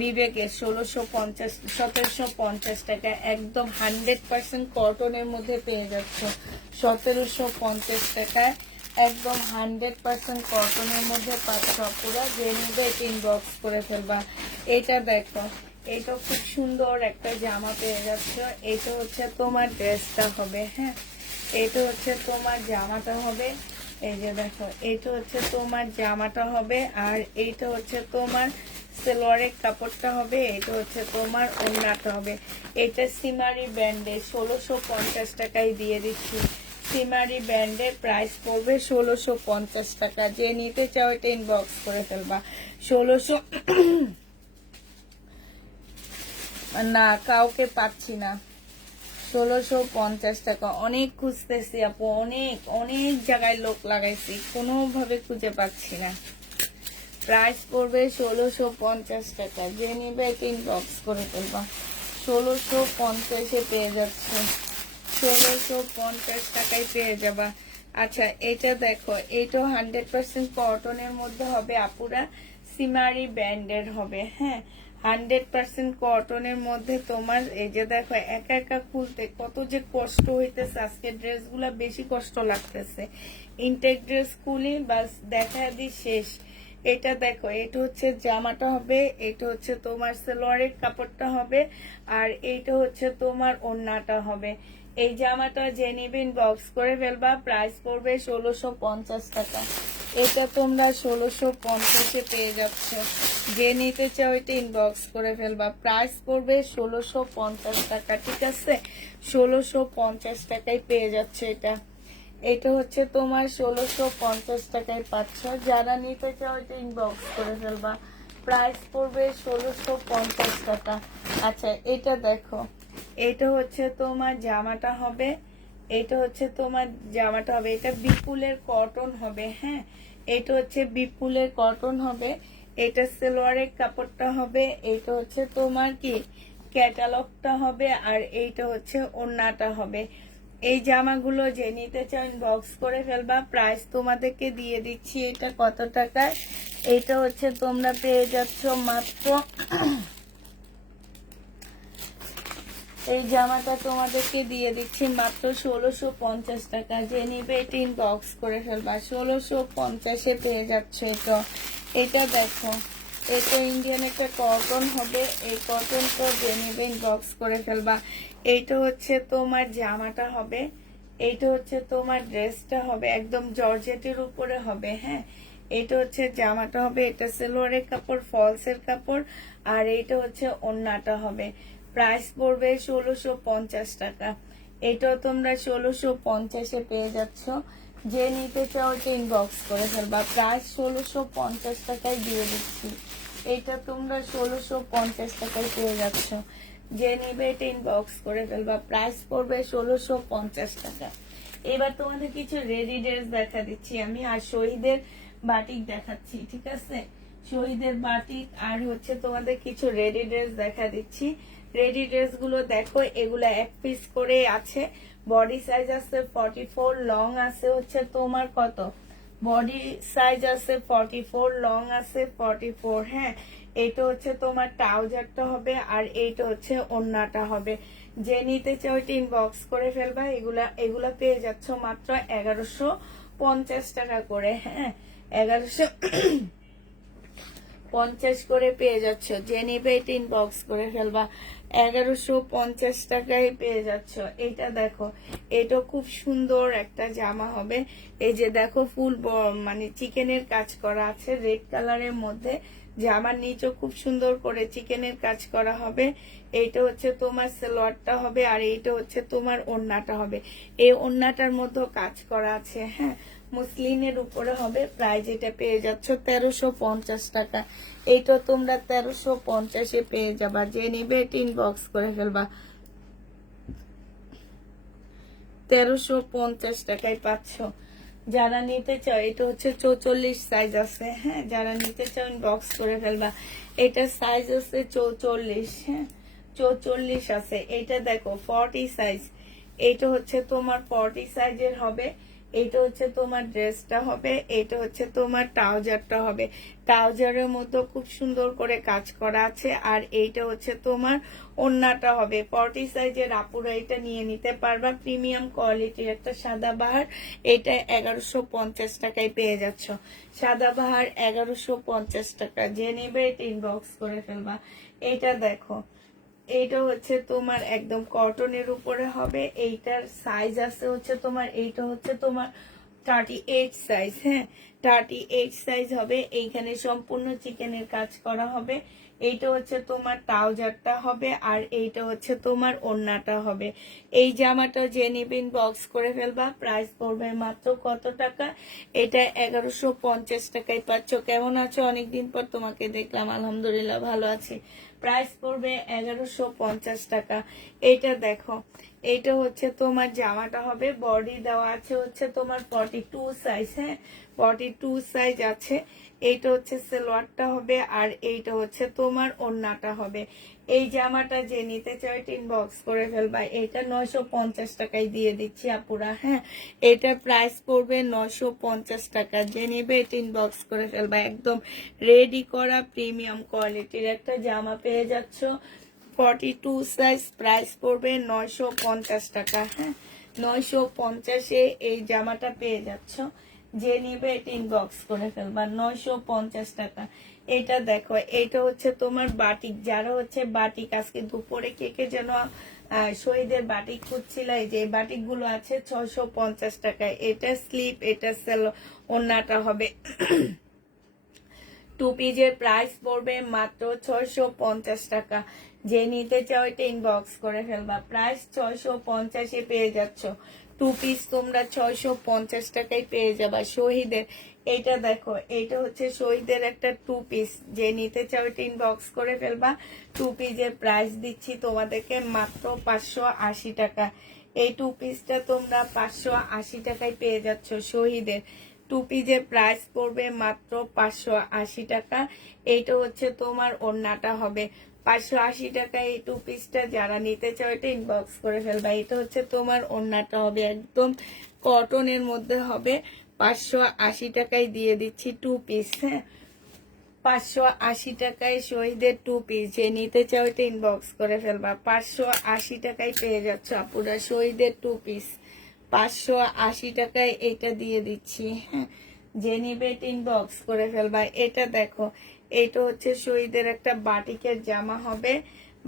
বিবেকের 1750 টাকা, একদম 100% কটনের মধ্যে পেয়ে যাচ্ছ 1750 টাকায়। একদম 100% কটনের মধ্যে পাচ্ছ আপুরা। যে নিবে ইনবক্স করে ফেলবা। এটা দেখো, এটা খুব সুন্দর একটা জামা পেয়ে যাচ্ছ। এটা হচ্ছে তোমার ড্রেসটা হবে। হ্যাঁ, এটা হচ্ছে তোমার জামাটা হবে। এই যে দেখো, এটা হচ্ছে তোমার জামাটা হবে, আর এইটা হচ্ছে তোমার সেলোয়ারের কাপড়টা হবে, এটা হচ্ছে তোমার ওড়নাটা হবে। এটা সিমারি ব্র্যান্ডে 1650 টাকায় দিয়ে দিচ্ছি। সিমারি ব্র্যান্ডে প্রাইস পড়বে 1650 টাকা। যে নিতে চাও এটা ইনবক্স করে ফেলবা। 1600 না, কাউকে পাচ্ছি না। 1650 টাকা। অনেক খুঁজতেছি আপু, অনেক অনেক জায়গায় লোক লাগাইছি, কোনোভাবে খুঁজে পাচ্ছি না। প্রাইস পড়বে 1650 টাকা। যে নিবে ইনবক্স করে ফেলবা। 1650-এ পেয়ে যাচ্ছে, 1650 টাকায় পেয়ে যাবা। আচ্ছা, এটা দেখো, এটাও 100% কটনের মধ্যে হবে আপুরা। সিমারি ব্র্যান্ডের হবে। হ্যাঁ, 100% কটনের মধ্যে তোমার। এই যে দেখো, একা একা খুলতে কত যে কষ্ট হইতেছে, আজকে ড্রেসগুলা বেশি কষ্ট লাগতেছে। ইনটেক ড্রেস খুলি বাস দেখা দি শেষ। এটা দেখো, এটা হচ্ছে জামাটা হবে, এটা হচ্ছে তোমার সেলোয়ারের কাপড়টা হবে, আর এইটা হচ্ছে তোমার ওড়নাটা হবে। এই জামাটা যে নিবে ইনবক্স করে ফেলবা। প্রাইস পড়বে 1650 টাকা। এটা তোমরা 1650-এ পেয়ে যাচ্ছ। যে নিতে চাও এটা ইনবক্স করে ফেলবা। প্রাইস পড়বে 1650 টাকা। ঠিক আছে, 1650 টাকায় পেয়ে যাচ্ছে এটা। এটা হচ্ছে তোমার 1650 টাকায় পাচ্ছ। যারা নিতে চাও এটা ইনবক্স করে ফেলবা। প্রাইস পড়বে 1650 টাকা। আচ্ছা এটা দেখো, এটা হচ্ছে তোমার জামাটা হবে, এটা হচ্ছে তোমার জামাটা হবে, এটা বিপুলের কটন হবে। হ্যাঁ, এটা হচ্ছে বিপুলের কটন হবে, এটা সালোয়ারের কাপড়টা হবে, এটা হচ্ছে তোমার কি ক্যাটালগটা হবে, আর এইটা হচ্ছে ওড়নাটা হবে। এই জামাগুলো যে নিতে চান বক্স করে ফেলবা। প্রাইস তোমাদেরকে দিয়ে দিচ্ছি এটা কত টাকায়। এটা হচ্ছে তোমরা পেয়ে যাচ্ছ মাত্র, এই জামাটা তোমাদেরকে দিয়ে দিচ্ছি মাত্র 1650 টাকা। যে নিবে এটা ইনবক্স করে ফেলবা, 1650-এ পেয়ে যাচ্ছ এটা। এটা দেখো, এটা ইন্ডিয়ান একটা কটন হবে, এই কটনটা যে নিবে ইনবক্স করে ফেলবা। এইটা হচ্ছে তোমার জামাটা হবে, এইটা হচ্ছে তোমার ড্রেসটা হবে, একদম জর্জেটের উপরে হবে। হ্যাঁ, এটা হচ্ছে জামাটা হবে, এটা সালোয়ারের কাপড়, ফলসের কাপড়, আর এইটা হচ্ছে ওড়নাটা হবে। প্রাইস পড়বে 1650 টাকা। এটাও তোমরা 1650-এ পেয়ে যাচ্ছ। যে নিতে চাও এটা ইনবক্স করে ফেলবা। প্রাইস 1650 টাকায় দিয়ে দিচ্ছি। এটা তোমরা 1650 টাকায় পেয়ে যাচ্ছ। যে নিবে এটা ইনবক্স করে ফেলবা। প্রাইস পড়বে 1650 টাকা। এবার তোমাদের কিছু রেডি ড্রেস দেখা দিচ্ছি আমি, আর শহীদের বাটিক দেখাচ্ছি। ঠিক আছে, শহীদের বাটিক আর হচ্ছে তোমাদের কিছু রেডি ড্রেস দেখা দিচ্ছি। রেডি ড্রেস গুলো দেখো, এগুলা এক পিস করে আছে। বডি সাইজ আছে 44, লং আছে হচ্ছে তোমার কত, বডি সাইজ আছে 44, লং আছে 44। হ্যাঁ, এইটা হচ্ছে তোমার ট্রাউজারটা হবে, আর এইটা হচ্ছে ওড়নাটা হবে। যে নিতে চাও এটা ইনবক্স করে ফেলবা। এগুলা এগুলা পেয়ে যাচ্ছ মাত্র 1150 টাকা করে। হ্যাঁ, 1150 করে পেয়ে যাচ্ছ। যে নিবে এটা ইনবক্স করে ফেলবা। 1150 টাকায় পেয়ে যাচ্ছ। এটা দেখো, এটা খুব সুন্দর একটা জামা হবে। এই যে দেখো, ফুল মানে চিকেনের কাজ করা আছে রেড কালারের মধ্যে। জামার নিচেও খুব সুন্দর করে চিকেনের কাজ করা হবে। এইটা হচ্ছে তোমার সালোয়ারটা হবে, আর এইটা হচ্ছে তোমার ওড়নাটা হবে। এই ওড়নাটার মধ্যে কাজ করা আছে। হ্যাঁ, মুসলিনের উপরে হবে। প্রাইস এটা পেয়ে যাচ্ছ 1350 টাকা। এইটা তোমরা 1350-এ পেয়ে যাবা। যে নিবে এটা ইনবক্স করে ফেলবা। 1350 টাকায় পাচ্ছ। যারা নিতে চাও, এটা হচ্ছে 44 সাইজ আছে। হ্যাঁ, যারা নিতে চাও ইনবক্স করে ফেলবা। এটা সাইজ আছে 44। হ্যাঁ, 44 আছে। এটা দেখো 40 সাইজ। এইটা হচ্ছে তোমার 40 সাইজের হবে। এইটা হচ্ছে তোমার ড্রেসটা হবে, এইটা হচ্ছে তোমার ট্রাউজারটা হবে। ট্রাউজারের মধ্যে খুব সুন্দর করে কাজ করা আছে, আর এইটা হচ্ছে তোমার ওড়নাটা হবে। 40 সাইজের আপুরা এটা নিয়ে নিতে পারবা। প্রিমিয়াম কোয়ালিটির একটা সাদাবাহার, এটা 1150 টাকায় পেয়ে যাচ্ছ। সাদাবাহার 1150 টাকা। যে নেবে এটা ইনবক্স করে ফেলবা। এটা দেখো, এইটা হচ্ছে তোমার একদম কটনের উপরে হবে। এইটার সাইজ আছে হচ্ছে তোমার, এইটা হচ্ছে তোমার 38 সাইজ। হ্যাঁ, 38 সাইজ হবে। এইখানে সম্পূর্ণ চিকেনের কাজ করা হবে। এইটা হচ্ছে তোমার ট্রাউজারটা হবে, আর এইটা হচ্ছে তোমার ওড়নাটা হবে। এই জামাটা যে নিবেন বক্স করে ফেলবা। প্রাইস পড়বে মাত্র কত টাকা, এটা 1150 টাকায় পাচ্ছ। কেমন আছো? অনেকদিন পর তোমাকে দেখলাম। আলহামদুলিল্লাহ ভালো আছি। প্রাইস পড়বে 1150 টাকা। এটা দেখো, এইটা হচ্ছে তোমার জামাটা হবে। বডি দেওয়া আছে হচ্ছে তোমার 42 সাইজ। হ্যাঁ, 42 সাইজ আছে। এইটা হচ্ছে সালোয়ারটা হবে, আর এইটা হচ্ছে তোমার ওড়নাটা হবে। এই জামাটা যে নিতে চাও এটা ইনবক্স করে ফেলবা। এটা 950 টাকায় দিয়ে দিচ্ছি আপুরা। হ্যাঁ, এটার প্রাইস পড়বে 950 টাকা। যে নিবে এটা ইনবক্স করে ফেলবা। একদম রেডি করা প্রিমিয়াম কোয়ালিটির একটা জামা পেয়ে যাচ্ছ। 42 সাইজ। প্রাইস পড়বে 950 টাকা। হ্যাঁ, 950-এ এই জামাটা পেয়ে যাচ্ছ। যে নিবে এটা ইনবক্স করে ফেলবা। 950 টাকা। এটা দেখো, এটা হচ্ছে তোমার বাটিক। যারা হচ্ছে বাটিক আজকে দুপুরে কে কে যেন শহীদের বাটিক খুঁজছিল, এই যে বাটিক গুলো আছে 650 টাকায়। এটা স্লিপ, এটা সেল, ওড়নাটা হবে। টু পিজের প্রাইস পড়বে মাত্র 650 টাকা। যে নিতে চাও এটা ইনবক্স করে ফেলবা। প্রাইস 650-এ পেয়ে যাচ্ছ। টু পিস তোমরা 650 টাকায় পেয়ে যাবা শহীদের। এইটা দেখো, এইটা হচ্ছে শহীদের একটা টু পিস, যে নিতে চাও এটা ইনবক্স করে ফেলবা। টু পিসের প্রাইস দিচ্ছি তোমাদেরকে মাত্র 580 টাকা। এই টু পিসটা তোমরা 580 টাকায় পেয়ে যাচ্ছ শহীদের। টু পিসের প্রাইস পড়বে মাত্র 580 টাকা। এইটা হচ্ছে তোমার ওড়নাটা হবে 580 টাকা। এই টু পিসটা যারা নিতে চাও এটা ইনবক্স করে ফেলবা। এটা হচ্ছে তোমার ওড়নাটা হবে একদম কটনের মধ্যে হবে। 580 টাকায় দিয়ে দিচ্ছি টু পিস। হ্যাঁ, 580 টাকায় শহীদের টু পিস, যে নিতে চাও এটা ইনবক্স করে ফেলবা। 580 টাকায় পেয়ে যাচ্ছ আপুরা শহীদের টু পিস। 580 টাকায় এটা দিয়ে দিচ্ছি। হ্যাঁ, যে নিবে এটা ইনবক্স করে ফেলবা। এটা দেখো, এটা হচ্ছে শহীদের একটা বাটিকের জামা হবে।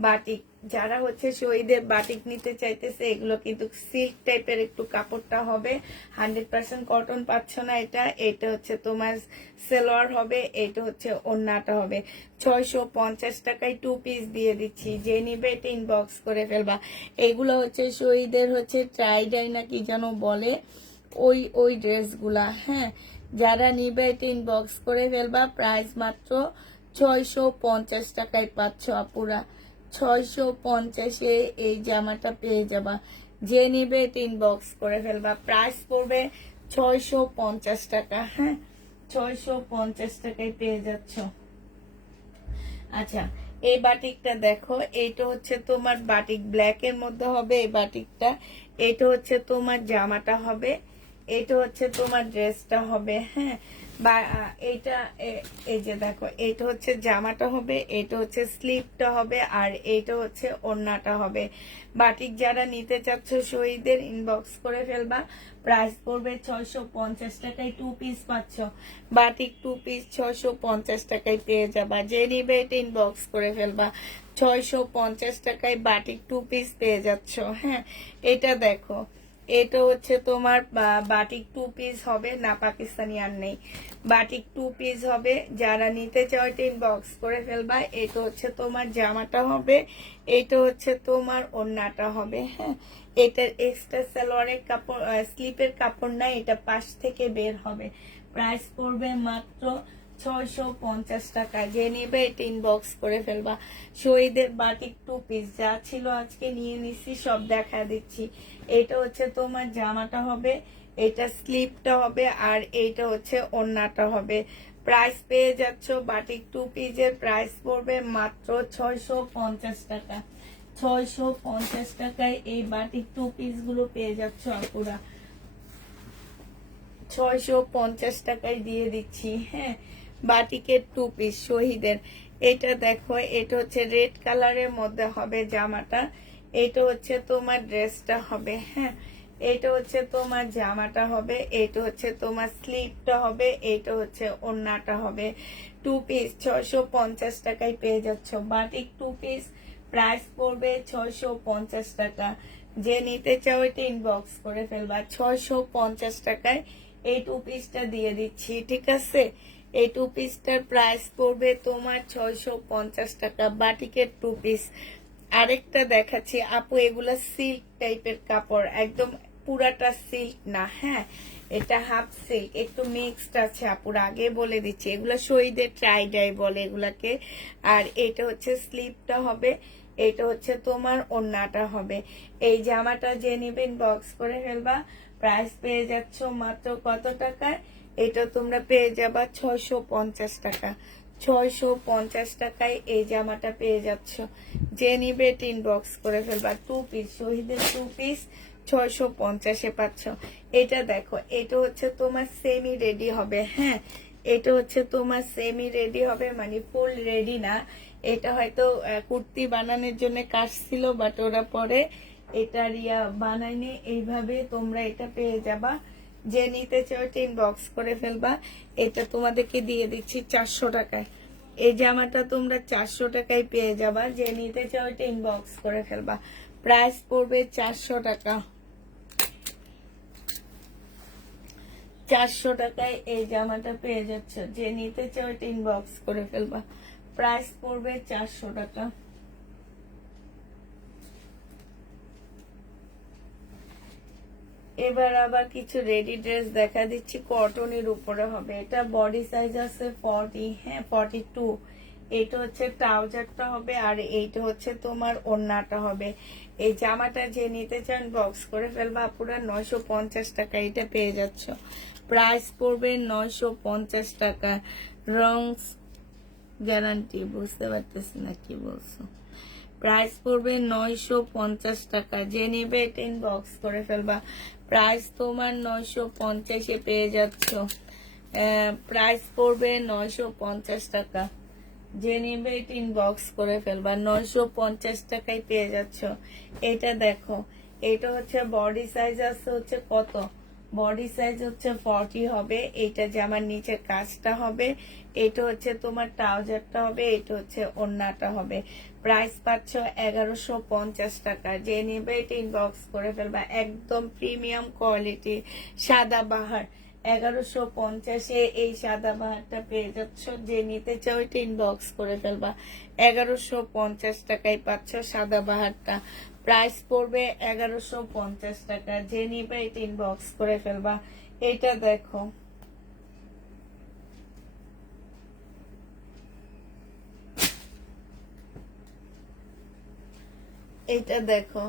বাটিক, যারা হচ্ছে শহীদের বাটিক নিতে চাইতেছে, এগুলো কিন্তু সিল্ক টাইপের একটু কাপড়টা হবে, 100% কটন পাচ্ছ না এটা। এটা হচ্ছে তোমার সেলোয়ার হবে, এটা হচ্ছে ওড়নাটা হবে। 650 টাকায় টু পিস দিয়ে দিচ্ছি, যে নিবে এটা ইনবক্স করে ফেলবা। এগুলো হচ্ছে শহীদের হচ্ছে ট্রাইডাই না কি যেন বলে, ওই ড্রেসগুলা। হ্যাঁ, যারা নিবে এটা ইনবক্স করে ফেলবা। প্রাইস মাত্র 650 টাকায় পাচ্ছ আপুরা। 650-এ এই জামাটা পেয়ে যাবা, যে নিবে এটা ইনবক্স করে ফেলবা। প্রাইস পড়বে 650 টাকা। হ্যাঁ, 650 টাকায় পেয়ে যাচ্ছ। আচ্ছা, এই বাটিকটা দেখো, এইটা হচ্ছে তোমার বাটিক ব্ল্যাক এর মধ্যে হবে এই বাটিকটা। এটা হচ্ছে তোমার জামাটা হবে, এটা হচ্ছে তোমার ড্রেসটা হবে। হ্যাঁ, বা এইটা এই যে দেখো, এইটা হচ্ছে জামাটা হবে, এটা হচ্ছে স্লিপটা হবে, আর এইটা হচ্ছে ওড়নাটা হবে। বাটিক যারা নিতে চাচ্ছ শহীদের ইনবক্স করে ফেলবা। প্রাইস পড়বে 650 টাকায় টু পিস পাচ্ছ। বাটিক টু পিস 650 টাকায় পেয়ে যাবা, যে নিবে এটা ইনবক্স করে ফেলবা। 650 টাকায় বাটিক টু পিস পেয়ে যাচ্ছ। হ্যাঁ, এটা দেখো, এটা হচ্ছে তোমার বাটিক টু পিস হবে না, পাকিস্তানি আর নেই, বাটিক টু পিস হবে। যারা নিতে চাও এটা ইনবক্স করে ফেলবা। এটা হচ্ছে তোমার জামাটা হবে, এটা হচ্ছে তোমার ওড়নাটা হবে। হ্যাঁ, এটার এক্সট্রা সালোয়ারের কাপড়, স্লিপের কাপড় নাই, এটা পাশ থেকে বের হবে। প্রাইস পড়বে মাত্র 650 টাকা, যে নিবে এটা ইনবক্স করে ফেলবা। শহীদের বাটিক টু পিস যা ছিল আজকে নিয়ে নিচ্ছি, সব দেখা দিচ্ছি। এটা হচ্ছে তোমার জামাটা হবে, এটা স্লিপটা হবে, আর এইটা হচ্ছে ওড়নাটা হবে। প্রাইস পেয়ে যাচ্ছ বাটিক টু পিসের প্রাইস পড়বে মাত্র 650 টাকা। 650 টাকায় এই বাটিক টু পিস গুলো পেয়ে যাচ্ছ আপুরা। 650 টাকায় দিয়ে দিচ্ছি। হ্যাঁ, বাটিকের টু পিস শহীদের। এটা দেখো, এটা হচ্ছে রেড কালারের মধ্যে হবে জামাটা, এটা হচ্ছে তোমার ড্রেসটা হবে। হ্যাঁ, এটা হচ্ছে তোমার জামাটা হবে, এটা হচ্ছে তোমার স্লিপটা হবে, এটা হচ্ছে ওড়নাটা হবে। টু পিস 650 টাকায় পেয়ে যাচ্ছ বাটিক টু পিস। প্রাইস পড়বে 650 টাকা, যে নিতে চাও এটা ইনবক্স করে ফেলবা। 650 টাকায় এই টু পিসটা দিয়ে দিচ্ছি, ঠিক আছে। এই টু পিসটার প্রাইস পড়বে তোমার 650 টাকা, বাটিকের টু পিস। আরেকটা দেখাচ্ছি আপু, এগুলা সিল্ক টাইপের কাপড়, একদম পুরাটা সিল্ক না। হ্যাঁ, এটা হাফ সিল্ক, একটু মিক্সড আছে আপুর, আগে বলে দিচ্ছি। এগুলা শহীদের ট্রাইডাই বলে এগুলাকে। আর এটা হচ্ছে স্লিপটা হবে, এটা হচ্ছে তোমার ওড়নাটা হবে। এই জামাটা যে নিবেন বক্স করে ফেলবা। প্রাইস পেয়ে যাচ্ছ মাত্র কত টাকায়? এটা তোমরা পেয়ে যাবা 650 টাকা। 650 টাকায় এই জামাটা পেয়ে যাচ্ছ, যে নিবে টিন বক্স করে ফেলবা। টু পিস শহীদের টু পিস 650-এ পাচ্ছ। এটা দেখো, এটা হচ্ছে তোমার সেমি রেডি হবে। হ্যাঁ, এটা হচ্ছে তোমার সেমি রেডি হবে, মানে ফুল রেডি না। এটা হয়তো কুর্তি বানানোর জন্য কাটছিল, বাট ওরা পরে এটা রিয়া বানায়নি। এইভাবে তোমরা এটা পেয়ে যাবা, যে নিতে চাও টিন বক্স করে ফেলবা। এটা তোমাদেরকে দিয়ে দিচ্ছি 400 টাকায়। এই জামাটা তোমরা 400 টাকায় পেয়ে যাবা, যে নিতে চাও টিন বক্স করে ফেলবা। প্রাইস পড়বে 400 টাকা। 400 টাকায় এই জামাটা পেয়ে যাচ্ছ, যে নিতে চাও টিন বক্স করে ফেলবা। প্রাইস পড়বে 400 টাকা। এবার আবার কিছু রেডি ড্রেস দেখা দিচ্ছি, কটনের উপরে হবে। এটা বডি সাইজ আছে 40, হ্যাঁ 42। এটা হচ্ছে ট্রাউজারটা হবে, আর এইটা হচ্ছে তোমার ওড়নাটা হবে। এই জামাটা যে নিতে চান বক্স করে ফেলবা পুরা 950 টাকা এটা পেয়ে যাচ্ছ। প্রাইস পড়বে 950 টাকা। রং গ্যারান্টি, বুঝতে পারতেছি না কি বলছো। প্রাইস পড়বে 950 টাকা, যে নেবে এটা ইনবক্স করে ফেলবা। প্রাইস তোমার 950-এ পেয়ে যাচ্ছ। প্রাইস পড়বে 950 টাকা, যে নেবে এটা ইনবক্স করে ফেলবা। 950 টাকায় পেয়ে যাচ্ছ। এটা দেখো, এটা হচ্ছে বডি সাইজ আছে হচ্ছে কত, বডি সাইজ হচ্ছে 40 হবে। এইটা জামার নিচের কাজটা হবে, এটা হচ্ছে তোমার ট্রাউজারটা হবে, এটা হচ্ছে ওড়নাটা হবে। প্রাইস পাচ্ছ 1150 টাকা, যে নেবে এটা ইনবক্স করে ফেলবা। একদম প্রিমিয়াম কোয়ালিটি সাদা বাহার, 1150-এ এই সাদা বাহারটা পেয়ে যাচ্ছ। যে নিতে চাও এটা ইনবক্স করে ফেলবা। 1150 টাকায় পাচ্ছ সাদা বাহারটা। প্রাইস পড়বে 1150 টাকা, যে নিবে এটা ইনবক্স করে ফেলবা। এটা দেখো, এটা দেখো,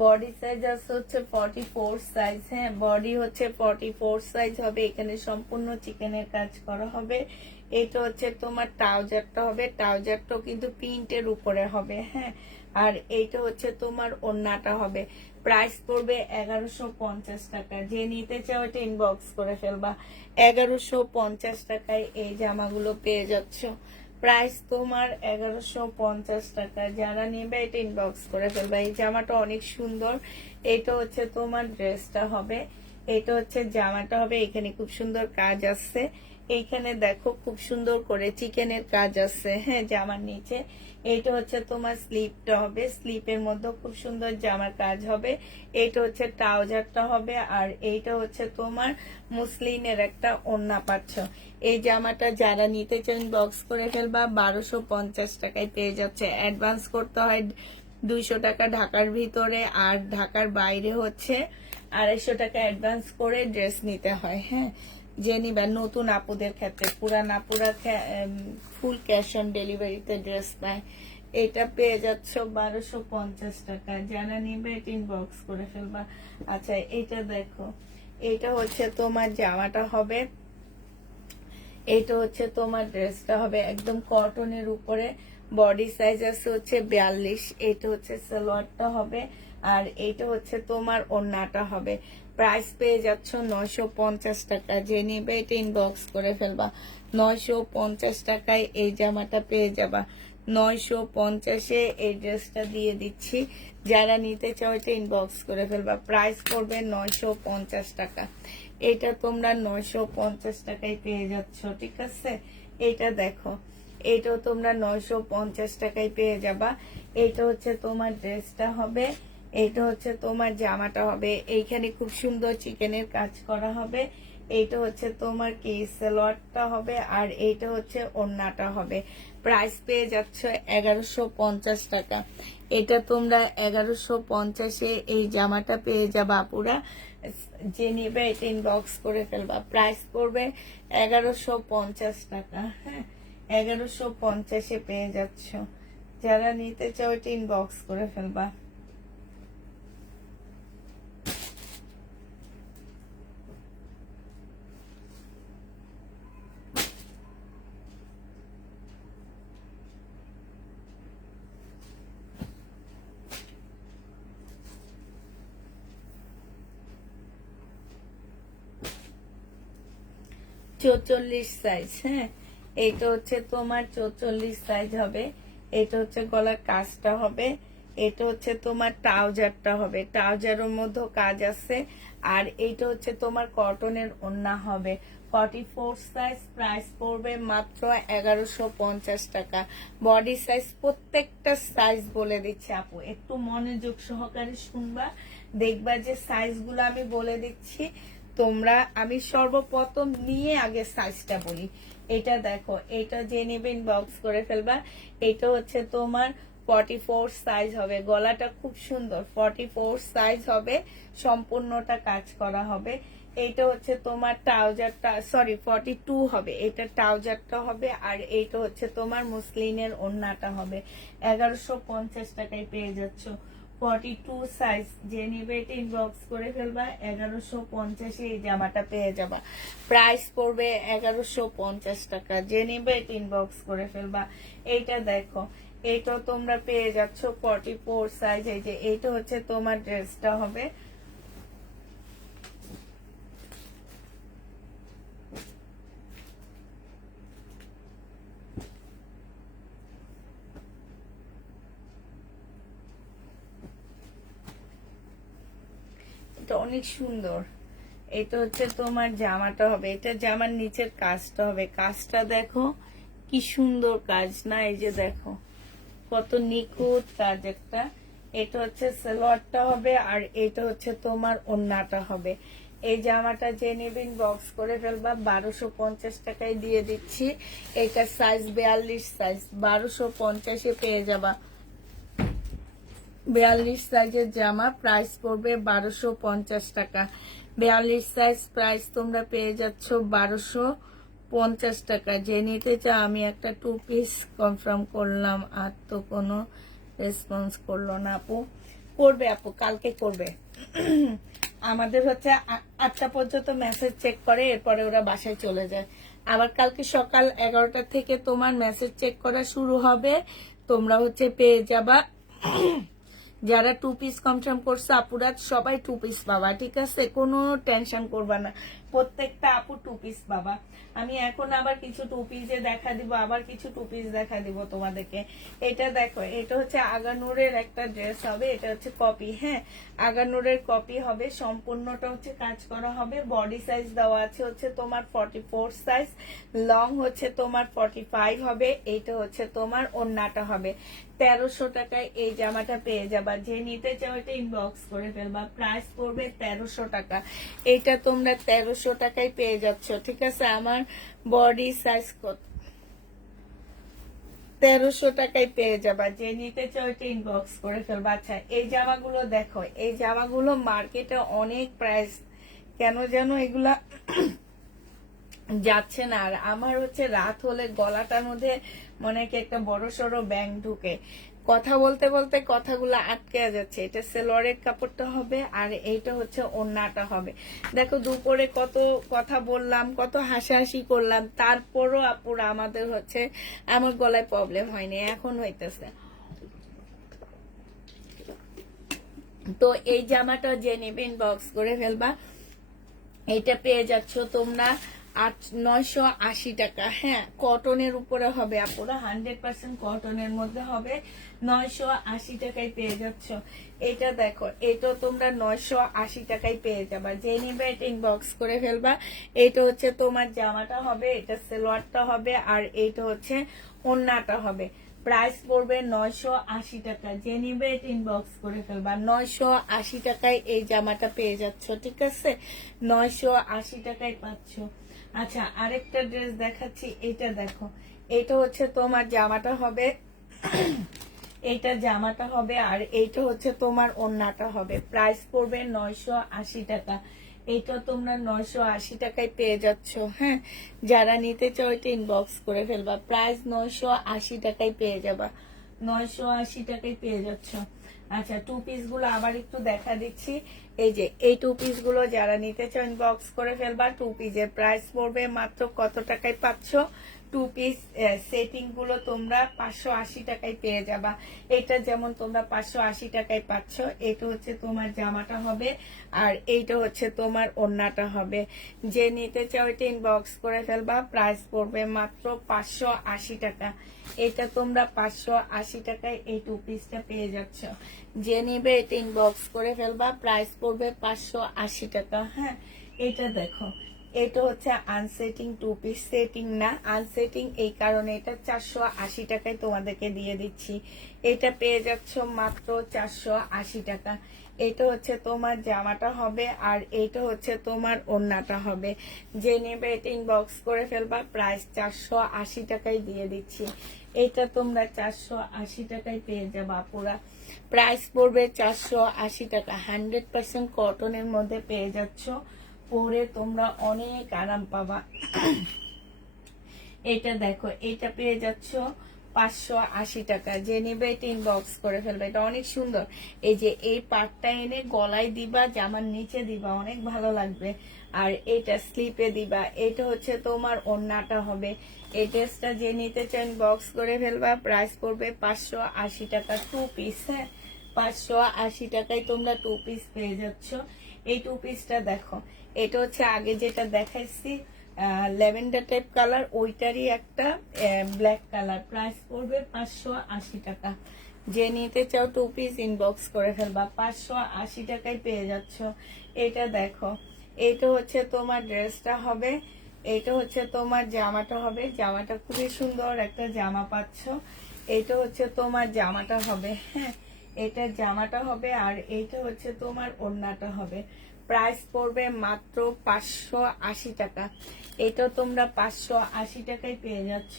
বডি সাইজ আছে হচ্ছে 44 সাইজ, হ্যাঁ বডি হচ্ছে 44 সাইজ হবে। এখানে সম্পূর্ণ চিকেনের কাজ করা হবে। এটা হচ্ছে তোমার ট্রাউজারটা হবে, ট্রাউজারটাও কিন্তু প্রিন্টের উপরে হবে, হ্যাঁ। আর এইটা হচ্ছে তোমার ওড়নাটা হবে। প্রাইস পড়বে 1150 টাকা, যে নিতে চাও এটা ইনবক্স করে ফেলবা। 1150 টাকায় এই জামাগুলো পেয়ে যাচ্ছ। প্রাইস তোমার 1150 টাকা, যারা নেবে এটা ইনবক্স করে ফেলবা। এই জামাটা অনেক সুন্দর। এটা হচ্ছে তোমার ড্রেসটা হবে, এটা হচ্ছে জামাটা হবে। এখানে খুব সুন্দর কাজ আছে, এইখানে দেখো খুব সুন্দর করে চিকেনের কাজ আছে, হ্যাঁ জামার নিচে। এইটা হচ্ছে তোমার স্লিপটা হবে, স্লিপের মধ্যে খুব সুন্দর জামার কাজ হবে। এইটা হচ্ছে ট্রাউজারটা হবে, আর এইটা হচ্ছে তোমার মুসলিনের একটা ওড়না পাচ্ছ। এই জামাটা যারা নিতে চান বক্স করে ফেলবা। 1250 টাকায় পেয়ে যাচ্ছে। অ্যাডভান্স করতে হয় 200 টাকা ঢাকার ভিতরে, আর ঢাকার বাইরে হচ্ছে 250 টাকা অ্যাডভান্স করে ড্রেস নিতে হয়, হ্যাঁ। যে নিবা নতুন আপুদের ক্ষেত্রে, পুরান আপুরা ফুল ক্যাশ অন ডেলিভারিতে ড্রেস পায়। এটা পেয়ে যাচ্ছ 1250 টাকা, যারা নিবে এটা ইনবক্স করে ফেলবা। আচ্ছা এটা দেখো, এটা হচ্ছে তোমার জামাটা হবে, এটা হচ্ছে তোমার ড্রেসটা হবে একদম কটনের উপরে। বডি সাইজ আছে হচ্ছে 42, এটা হচ্ছে সালোয়ারটা হবে, আর এইটা হচ্ছে তোমার ওড়নাটা হবে। প্রাইস পেয়ে যাচ্ছ 950 টাকা, যে নিবে এটা ইনবক্স করে ফেলবা। 950 টাকায় এই জামাটা পেয়ে যাবা। 950-এ এই ড্রেসটা দিয়ে দিচ্ছি, যারা নিতে চাও এটা ইনবক্স করে ফেলবা। প্রাইস পড়বে 950 টাকা। এটা তোমরা 950 টাকায় পেয়ে যাচ্ছ, ঠিক আছে। এটা দেখো, এটাও তোমরা 950 টাকায় পেয়ে যাবা। এটা হচ্ছে তোমার ড্রেসটা হবে, এটা হচ্ছে তোমার জামাটা হবে। এইখানে খুব সুন্দর চিকেনের কাজ করা হবে। এইটা হচ্ছে তোমার কি সালোয়ারটা হবে, আর এইটা হচ্ছে ওড়নাটা হবে। প্রাইস পেয়ে যাচ্ছ 1150 টাকা। এটা তোমরা 1150-এ এই জামাটা পেয়ে যাবা পুরা। যে নেবে এটা ইনবক্স করে ফেলবা। প্রাইস পড়বে 1150 টাকা, হ্যাঁ 1150-এ পেয়ে যাচ্ছ। যারা নিতে চাও এটা ইনবক্স করে ফেলবা। চৌচল্লিশ সাইজ, হ্যাঁ এইটা হচ্ছে তোমার 44 সাইজ হবে। এটা হচ্ছে গলার কাজটা হবে, এটা হচ্ছে তোমার ট্রাউজারটা হবে, ট্রাউজারের মধ্যে কাজ আছে। আর এইটা হচ্ছে তোমার কটনের ওড়না হবে। 44 সাইজ, প্রাইস পড়বে মাত্র 1150 টাকা। বডি সাইজ প্রত্যেকটা সাইজ বলে দিচ্ছি আপু, একটু মনোযোগ সহকারে শুনবা, দেখবা যে সাইজগুলো আমি বলে দিচ্ছি তোমরা। আমি সর্বপ্রথম নিয়ে আগে সাইজটা বলি। এটা দেখো, এটা যে নেবে ইনবক্স করে ফেলবা। এটা হচ্ছে তোমার 44 সাইজ হবে, গলাটা খুব সুন্দর, 44 সাইজ হবে, সম্পূর্ণটা কাজ করা হবে। এইটা হচ্ছে তোমার ট্রাউজারটা, সরি 42 হবে, এটা ট্রাউজারটা হবে, আর এইটা হচ্ছে তোমার মুসলিনের ওড়নাটা হবে। 1150 টাকায় পেয়ে যাচ্ছ 42 সাইজ। যে নিবে এটা ইনবক্স করে ফেলবা, 1150 এই জামাটা পেয়ে যাবা। প্রাইস পড়বে 1150 টাকা। যে নিবে এটা ইনবক্স করে ফেলবা। এইটা দেখো, এইটা তোমরা পেয়ে যাচ্ছ 44 সাইজ। এই যে এইটা হচ্ছে তোমার ড্রেসটা হবে। এটা অনেক সুন্দর। এটা হচ্ছে তোমার জামাটা হবে, এটা জামার নিচের কাজটা হবে। কাজটা দেখো কি সুন্দর কাজ না, এই যে দেখো কত নিখুঁত কাজ একটা। এটা হচ্ছে সালোয়ারটা হবে, আর এটা হচ্ছে তোমার ওড়নাটা হবে। এই জামাটা যে নেবেন বক্স করে ফেলবা, 1250 টাকায় দিয়ে দিচ্ছি। এটা সাইজ 42 সাইজ, 1250-এ পেয়ে যাবা। 42 সাইজের জামা, প্রাইস পড়বে 1250 টাকা। 42 সাইজ প্রাইস তোমরা পেয়ে যাচ্ছ 1250 টাকা। যে নিতে চাও, আমি একটা 2 পিস কনফার্ম করলাম, আর তো কোনো রেসপন্স করলো না আপু। করবে আপু, কালকে করবে। আমাদের হচ্ছে 8টা পর্যন্ত মেসেজ চেক করে, এরপরে ওরা বাসায় চলে যায়। আবার কালকে সকাল 11টা থেকে তোমার মেসেজ চেক করা শুরু হবে, তোমরা হচ্ছে পেয়ে যাবা। যারা 2 পিস কনফার্ম করছে আপুরা সবাই 2 পিস পাবা, ঠিক আছে? কোনো টেনশন করবা না, প্রত্যেকটা আপু 2 পিস পাবা। আমি এখন আবার কিছু 2 পিসে দেখা দিব, আবার কিছু 2 পিস দেখা দিব তোমাদেরকে। এটা দেখো, এটা হচ্ছে আগানুরের একটা ড্রেস হবে, এটা হচ্ছে কপি। হ্যাঁ, আগানুরের কপি হবে, সম্পূর্ণটা হচ্ছে কাজ করা হবে। বডি সাইজ দেওয়া আছে হচ্ছে তোমার 44 সাইজ, লং হচ্ছে তোমার 45 হবে। এইটা হচ্ছে তোমার ওড়নাটা হবে। 1300 টাকায় এই জামাটা পেয়ে যাবা। যে নিতে চাও এটা ইনবক্স করে ফেলবা। প্রাইস পড়বে 1300 টাকা। এইটা তোমরা 1300 টাকায় পেয়ে যাচ্ছ, ঠিক আছে? আমার বডি সাইজ কত, 1300 টাকায় পেয়ে যাবা। যে নিতে চাও এটা ইনবক্স করে ফেলবা। আচ্ছা, এই জামাগুলো দেখো, এই জামাগুলো মার্কেটে অনেক প্রাইস, কেন যেন এগুলা যাচ্ছে না। আর আমার হচ্ছে রাত হলে গলাটার মধ্যে মনে হয় একটা বড় সড়ো ব্যাং ঢুকে, কথা বলতে বলতে কথাগুলো আটকে যাচ্ছে। এটা সেলোয়ারের কাপড়টা হবে, আর এইটা হচ্ছে ওড়নাটা হবে। দেখো দুপুরে কত কথা বললাম, কত হাসাহাসি করলাম, তারপরও আপুরা আমাদের হচ্ছে, আমার গলায় প্রবলেম হয়নি, এখন হইতেছে। তো এই জামাটা যে নেবেন বক্স করে ফেলবা। এটা পেয়ে যাচ্ছ তোমরা 980 টাকা। হ্যাঁ, কটনের উপরে হবে আপুরা, 100% কটনের মধ্যে হবে। 980 টাকায় পেয়ে যাচ্ছ। এটা দেখো, এটা তোমরা 980 টাকায় পেয়ে যাবা। যে নিবে এটা ইনবক্স করে ফেলবা। এটা হচ্ছে তোমার জামাটা হবে, এটা সালোয়ারটা হবে, আর এইটা হচ্ছে ওড়নাটা হবে। প্রাইস পড়বে 980 টাকা। যে নিবে এটা ইনবক্স করে ফেলবা। 980 টাকায় এই জামাটা পেয়ে যাচ্ছ, ঠিক আছে? 980 টাকায় পাচ্ছ। আচ্ছা, আরেকটা ড্রেস দেখাচ্ছি, এটা দেখো। এটা হচ্ছে তোমার জামাটা হবে, এইটা জামাটা হবে, আর এইটা হচ্ছে তোমার ওড়নাটা হবে। প্রাইস পড়বে 980 টাকা। এইটা তোমরা 980 টাকায় পেয়ে যাচ্ছ। হ্যাঁ, যারা নিতে চাও এটা ইনবক্স করে ফেলবা। প্রাইস 980 টাকায় পেয়ে যাবা। 980 টাকায় পেয়ে যাচ্ছ। আচ্ছা, 2 পিস গুলো আবার একটু দেখা দিচ্ছি। এই যে এই 2 পিস গুলো যারা নিতে চাও ইনবক্স করে ফেলবা। 2 পিসের প্রাইস পড়বে মাত্র কত টাকায় পাচ্ছ? 2 পিস সেটিং গুলো তোমরা 580 টাকায় পেয়ে যাবা। এটা যেমন তোমরা 580 টাকায় পাচ্ছ। এটা হচ্ছে তোমার জামাটা হবে, আর এইটা হচ্ছে তোমার ওড়নাটা হবে। যে নিতে চাও এটা ইনবক্স করে ফেলবা। প্রাইস পড়বে মাত্র 580 টাকা। এটা তোমরা 580 টাকায় এই 2 পিসটা পেয়ে যাচ্ছ। যে নিবে এটা ইনবক্স করে ফেলবা। প্রাইস পড়বে 580 টাকা। হ্যাঁ, এটা দেখো, এটা হচ্ছে আনসেটিং 2 পিস, সেটিং না, আনসেটিং। এই কারণে এটা 480 টাকায় তোমাদেরকে দিয়ে দিচ্ছি। এটা পেয়ে যাচ্ছ মাত্র 480 টাকা। এটা হচ্ছে তোমার জামাটা হবে, আর এইটা হচ্ছে তোমার ওড়নাটা হবে। যে নেবে এটা ইনবক্স করে ফেলবা। প্রাইস 480 টাকায় দিয়ে দিচ্ছি। এটা তোমরা 480 টাকায় পেয়ে যাবা পুরা। প্রাইস পড়বে 480 টাকা। 100% কটনের মধ্যে পেয়ে যাচ্ছ। পরে তোমরা অনেক আরাম পাবা। এটা দেখো, এটা পেয়ে যাচ্ছ 580 টাকা। যে নেবে এটা ইনবক্স করে ফেলবে। এটা অনেক সুন্দর। এই যে এই পার্টটা এনে গলায় দিবা, জামার নিচে দিবা, অনেক ভালো লাগবে। আর এটা স্লিপে দিবা। এটা হচ্ছে তোমার ওড়নাটা হবে। এই ড্রেসটা যে নিতে চান ইনবক্স করে ফেলবা। প্রাইস পড়বে 580 টাকা, 2 পিস। হ্যাঁ, 580 টাকায় তোমরা 2 পিস পেয়ে যাচ্ছ। এই 2 পিসটা দেখো, এটা হচ্ছে আগে যেটা দেখাইছি ল্যাভেন্ডার টাইপ কালার, ওইটারই একটা ব্ল্যাক কালার। প্রাইস পড়বে 580 টাকা। যে নিতে চাও 2 পিস ইনবক্স করে ফেলবা। 580 টাকায় পেয়ে যাচ্ছ। এটা দেখো, এটা হচ্ছে তোমার ড্রেসটা হবে, এটা হচ্ছে তোমার জামাটা হবে। জামাটা খুবই সুন্দর একটা জামা পাচ্ছ। এটা হচ্ছে তোমার জামাটা হবে। হ্যাঁ, এটা জামাটা হবে, আর এইটা হচ্ছে তোমার ওড়নাটা হবে। প্রাইস পড়বে মাত্র 580 টাকা। এটা তোমরা 580 টাকায় পেয়ে যাচ্ছ।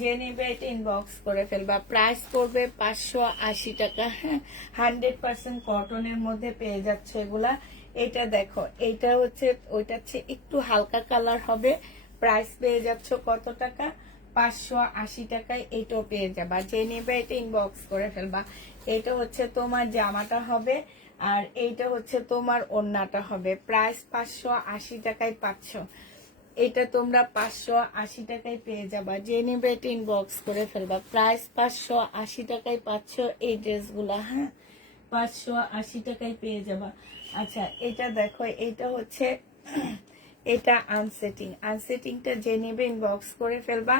যে নেবে এটা ইনবক্স করে ফেলবা। প্রাইস পড়বে 580 টাকা। হ্যাঁ, 100% কটনের মধ্যে পেয়ে যাচ্ছ এগুলা। এটা দেখো, এটা হচ্ছে ওইটা হচ্ছে একটু হালকা কালার হবে। প্রাইস পেয়ে যাচ্ছ কত টাকা? 580 টাকায় এটাও পেয়ে যাবা। যে নেবে এটা ইনবক্স করে ফেলবা। এটা হচ্ছে তোমার জামাটা হবে, আর এইটা হচ্ছে তোমার ওড়নাটা হবে। প্রাইস 580 টাকায় পাচ্ছ। এটা তোমরা 580 টাকায় পেয়ে যাবা। যে নেবে এটা ইনবক্স করে ফেলবা। প্রাইস 580 টাকায় পাচ্ছ এই ড্রেসগুলা। হ্যাঁ, 580 টাকায় পেয়ে যাবা। আচ্ছা, এটা দেখো, এটা হচ্ছে এটা আনসেটিং। আনসেটিংটা যে নেবে ইনবক্স করে ফেলবা।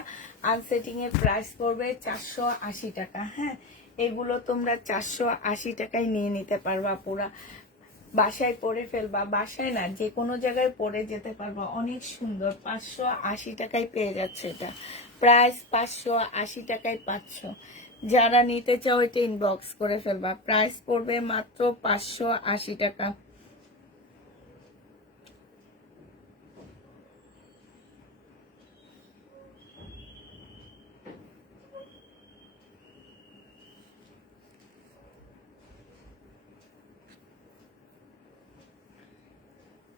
আনসেটিং এর প্রাইস পড়বে 480 টাকা। হ্যাঁ, এগুলো তোমরা 480 টাকায় নিয়ে নিতে পারবা পুরা। বাসায় পরে ফেলবা, বাসায় না যে কোনো জায়গায় পরে যেতে পারবা। অনেক সুন্দর। 580 টাকায় পেয়ে যাচ্ছে এটা। প্রাইস 580 টাকায় পাচ্ছ। যারা নিতে চাও এটা ইনবক্স করে ফেলবা। প্রাইস পড়বে মাত্র 580 টাকা।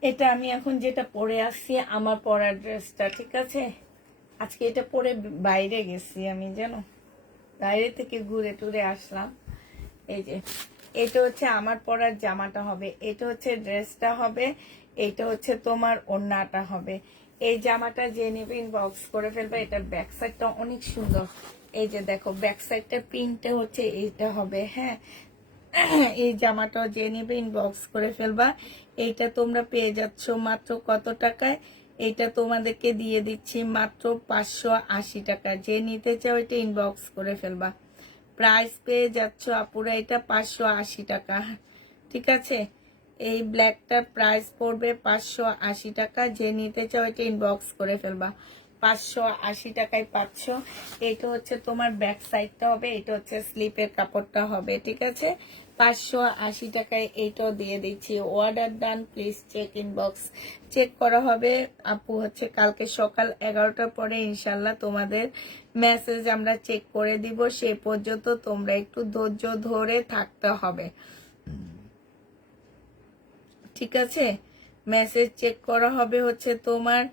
এটা আমি এখন যেটা পরে আসছি, আমার পরার ড্রেসটা, ঠিক আছে? আজকে এটা পরে বাইরে গেছি আমি, জানো, বাইরে থেকে ঘুরে টুরে আসলাম। এই যে এটা হচ্ছে আমার পরার জামাটা হবে, এটা হচ্ছে ড্রেসটা হবে, এটা হচ্ছে তোমার ওড়নাটা হবে। এই জামাটা যে নেবে ইনবক্স করে ফেলবে। এটার ব্যাক সাইডটা অনেক সুন্দর। এই যে দেখো, ব্যাক সাইডটা প্রিন্টটা হচ্ছে এইটা হবে। হ্যাঁ, এই জামাটাও যে নেবে ইনবক্স করে ফেলবা। এইটা তোমরা পেয়ে যাচ্ছ মাত্র কত টাকায়? এটা তোমাদেরকে দিয়ে দিচ্ছি মাত্র 580 টাকা। যে নিতে চাও এটা ইনবক্স করে ফেলবা। প্রাইস পেয়ে যাচ্ছ আপুরা এটা 580 টাকা। ঠিক আছে, এই ব্ল্যাকটার প্রাইস পড়বে 580 টাকা। যে নিতে চাও এটা ইনবক্স করে ফেলবা। 580 টাকায় পাচ্ছ। এটা হচ্ছে তোমার ব্যাক সাইডটা হবে, এটা হচ্ছে স্লিপের কাপড়টা হবে। ঠিক আছে, 580 টাকায় এইটাও দিয়ে দিচ্ছি। Order done, please check inbox. Check করা হবে আপু হচ্ছে কালকে সকাল 11টার পরে ইনশাল্লাহ তোমাদের মেসেজ আমরা চেক করে দিব। সে পর্যন্ত তোমরা একটু ধৈর্য ধরে থাকতে হবে। ঠিক আছে, মেসেজ চেক করা হবে হচ্ছে তোমার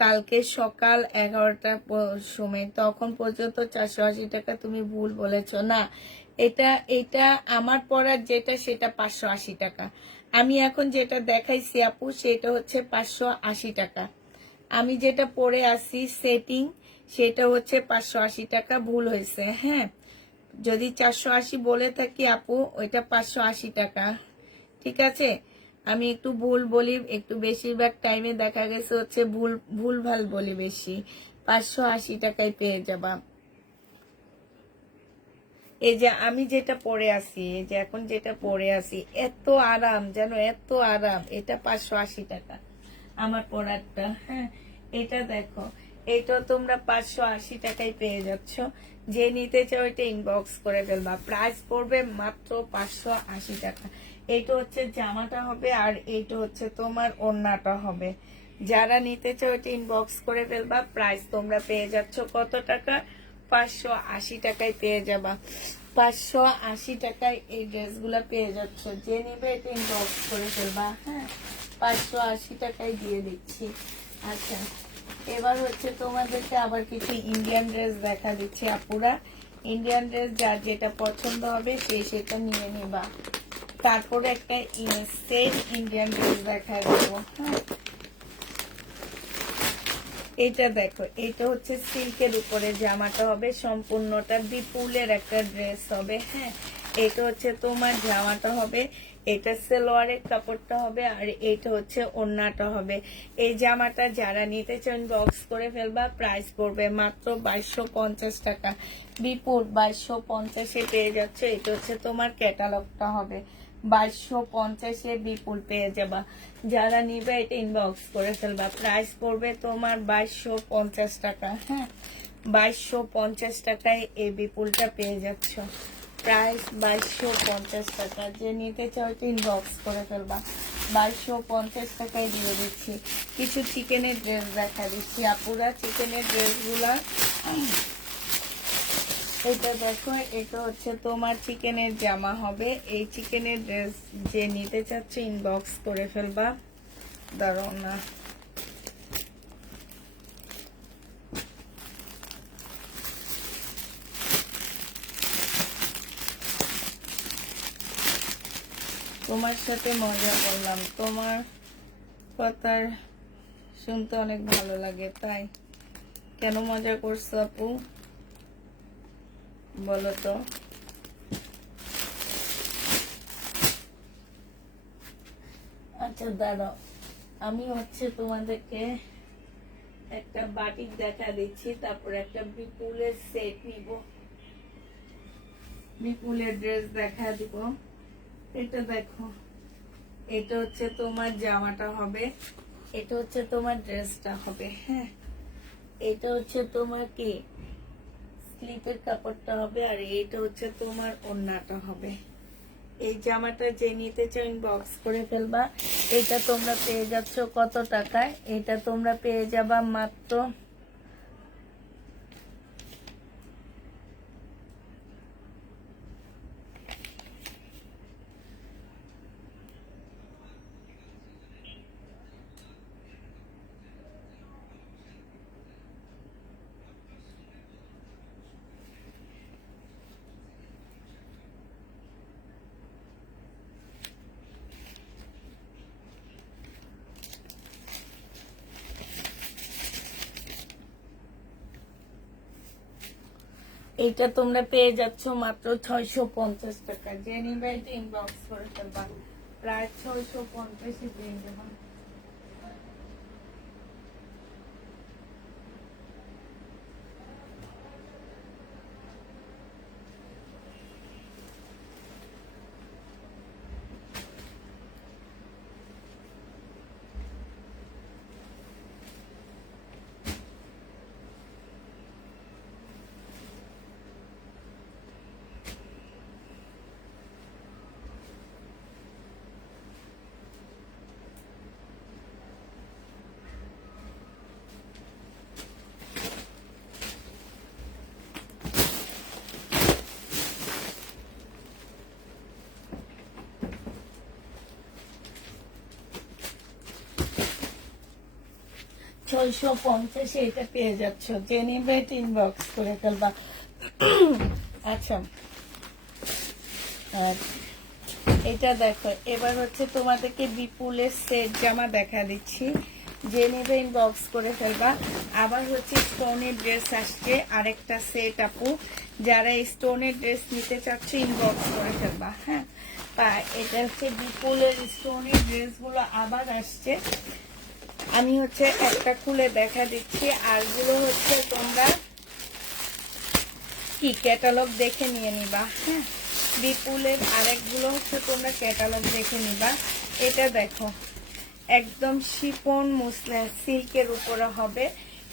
কালকে সকাল 11টার সময়। তখন পর্যন্ত 480 টাকা তুমি ভুল বলেছ না। এটা এটা আমার পড়ার যেটা সেটা 580 টাকা। আমি এখন যেটা দেখাইছি আপু সেটা হচ্ছে 580 টাকা। আমি যেটা পরে আসি সেটিং সেটা হচ্ছে 580 টাকা। ভুল হয়েছে। হ্যাঁ, যদি 480 বলে থাকি আপু, ওইটা 580 টাকা। ঠিক আছে, আমি একটু ভুল বলি, একটু বেশিরভাগ টাইমে দেখা গেছে হচ্ছে ভুল ভাল বলি বেশি। 580 টাকায় পেয়ে যাবা। এই যে আমি যেটা পরে আসি, এই যে এখন যেটা পরে আসি, এত আরাম যেন, এত আরাম। এটা 580 টাকা আমার পরারটা। হ্যাঁ, এটা দেখো, এটা তোমরা 580 টাকায় পেয়ে যাচ্ছ। যে নিতে চাও এটা ইনবক্স করে ফেলবা। প্রাইস পড়বে মাত্র 580 টাকা। এইটা হচ্ছে জামাটা হবে, আর এইটা হচ্ছে তোমার ওড়নাটা হবে। যারা নিতে চাও এটা ইনবক্স করে ফেলবা। প্রাইস তোমরা পেয়ে যাচ্ছ কত টাকা? 580 টাকায় পেয়ে যাবা। 580 টাকায় এই ড্রেসগুলো পেয়ে যাচ্ছ। যে নিবে এটা ইনবক্স করে ফেলবা। হ্যাঁ, 580 টাকায় দিয়ে দিচ্ছি। আচ্ছা, এবার হচ্ছে তোমাদেরকে আবার কিছু ইন্ডিয়ান ড্রেস দেখা দিচ্ছে আপুরা। ইন্ডিয়ান ড্রেস যার যেটা পছন্দ হবে সে সেটা নিয়ে নিবা। তারপরে একটা সেম ইন্ডিয়ান ড্রেস দেখা দেবো। হ্যাঁ, এটা দেখো, এটা হচ্ছে সিল্কের উপরে জামাটা হবে, সম্পূর্ণটা বিপুলের একটা ড্রেস হবে। হ্যাঁ, এটা হচ্ছে তোমার জামাটা হবে, এটা সালোয়ারের কাপড়টা হবে, আর এটা হচ্ছে ওড়নাটা হবে। এই জামাটা যারা নিতে চান বক্স করে ফেলবা। প্রাইস পড়বে মাত্র 2250 টাকা। বিপুল 2250-এ পেয়ে যাচ্ছে। এটা হচ্ছে তোমার ক্যাটালগটা হবে। 2250-এ বিপুল পেয়ে যাবা। যারা নিবে এটা ইনবক্স করে ফেলবা। প্রাইস পড়বে তোমার 2250 টাকা। হ্যাঁ, 2250 টাকায় এই বিপুলটা পেয়ে যাচ্ছ। প্রাইস 2250 টাকা। যে নিতে চাও এটা ইনবক্স করে ফেলবা। 2250 টাকায় দিয়ে দিচ্ছি। কিছু চিকেনের ড্রেস দেখা দিচ্ছি আপুরা। চিকেনের ড্রেসগুলা এটা দেখো, এটা হচ্ছে তোমার চিকেনের জামা হবে। এই চিকেনের ড্রেস যে নিতে চাচ্ছে ইনবক্স করে ফেলবা। দাঁড়াও না, তোমার সাথে মজা করলাম, তোমার কথা শুনতে অনেক ভালো লাগে, তাই কেন মজা করছো আপু বলো তো? আচ্ছা দাঁড়াও, আমি হচ্ছে তোমাদেরকে একটা বাটিক দেখা দিচ্ছি, তারপর একটা বিপুলের সেট নিব। বিপুলের ড্রেস দেখা দিব। এটা দেখো, এটা হচ্ছে তোমার জামাটা হবে, এটা হচ্ছে তোমার ড্রেসটা হবে। হ্যাঁ, এটা হচ্ছে তোমার কি স্লিপের কাপড়টা হবে, আর এটা হচ্ছে তোমার ওড়নাটা হবে। এই জামাটা যে নিতে চাও ইনবক্স করে ফেলবা। এটা তোমরা পেয়ে যাচ্ছ কত টাকায়? এটা তোমরা পেয়ে যাবা মাত্র এটা তোমরা পেয়ে যাচ্ছ মাত্র 650 টাকা। যে নিবে এটা ইনবক্স করে ফেলবা। প্রায় 650 পেয়ে যাবা। ছয়শো 650 এটা পেয়ে যাচ্ছ। যে নিবে এটা ইনবক্স করে ফেলবা। আচ্ছা, আর এটা দেখো, এবার হচ্ছে তোমাদেরকে বিপুলের সেট জামা দেখা দিচ্ছি। যে নেবে ইনবক্স করে ফেলবা। আবার হচ্ছে স্টোনের ড্রেস আসছে আরেকটা সেট আপু। যারা স্টোনের ড্রেস নিতে চাচ্ছে ইনবক্স করে ফেলবা। হ্যাঁ, তা এটা হচ্ছে বিপুলের স্টোনের ড্রেসগুলো আবার আসছে। আমি হচ্ছে একটা খুলে দেখা দিচ্ছি, আরগুলো হচ্ছে তোমরা কি ক্যাটালগ দেখে নিয়ে নিবা। হ্যাঁ, বিপুলের আরেকগুলো হচ্ছে তোমরা ক্যাটালগ দেখে নিবা। এটা দেখো, একদম শিফন মুসলিন সিল্কের উপরে হবে।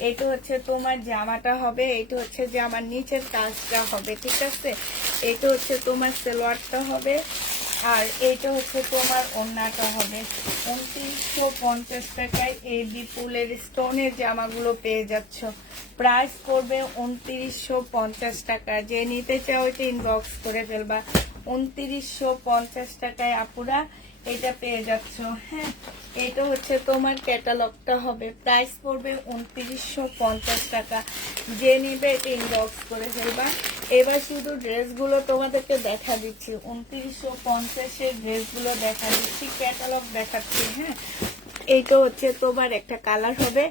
এটা হচ্ছে তোমার জামাটা হবে, এটা হচ্ছে জামার নিচের কাজটা হবে, ঠিক আছে। এটা হচ্ছে তোমার সালোয়ারটা হবে, আর এইটা হচ্ছে তোমার ওড়নাটা হবে। 2950 টাকায় এই বিপুলের স্টোনের জামাগুলো পেয়ে যাচ্ছ। প্রাইস করবে 2950 টাকা। যে নিতে চাও এটা ইনবক্স করে ফেলবা। 2950 টাকায় আপুরা এটা পেয়ে যাচ্ছ। হ্যাঁ, এটা হচ্ছে তোমার ক্যাটালগটা হবে, প্রাইস পড়বে 2950 টাকা। যে নিবে এটা ইনবক্স করে ফেলবা। এবার শুধু ড্রেসগুলো তোমাদেরকে দেখা দিচ্ছি, 2950-এর ড্রেসগুলো দেখা দিচ্ছি, ক্যাটালগ দেখাচ্ছি। হ্যাঁ, এইটা হচ্ছে তোমার একটা কালার হবে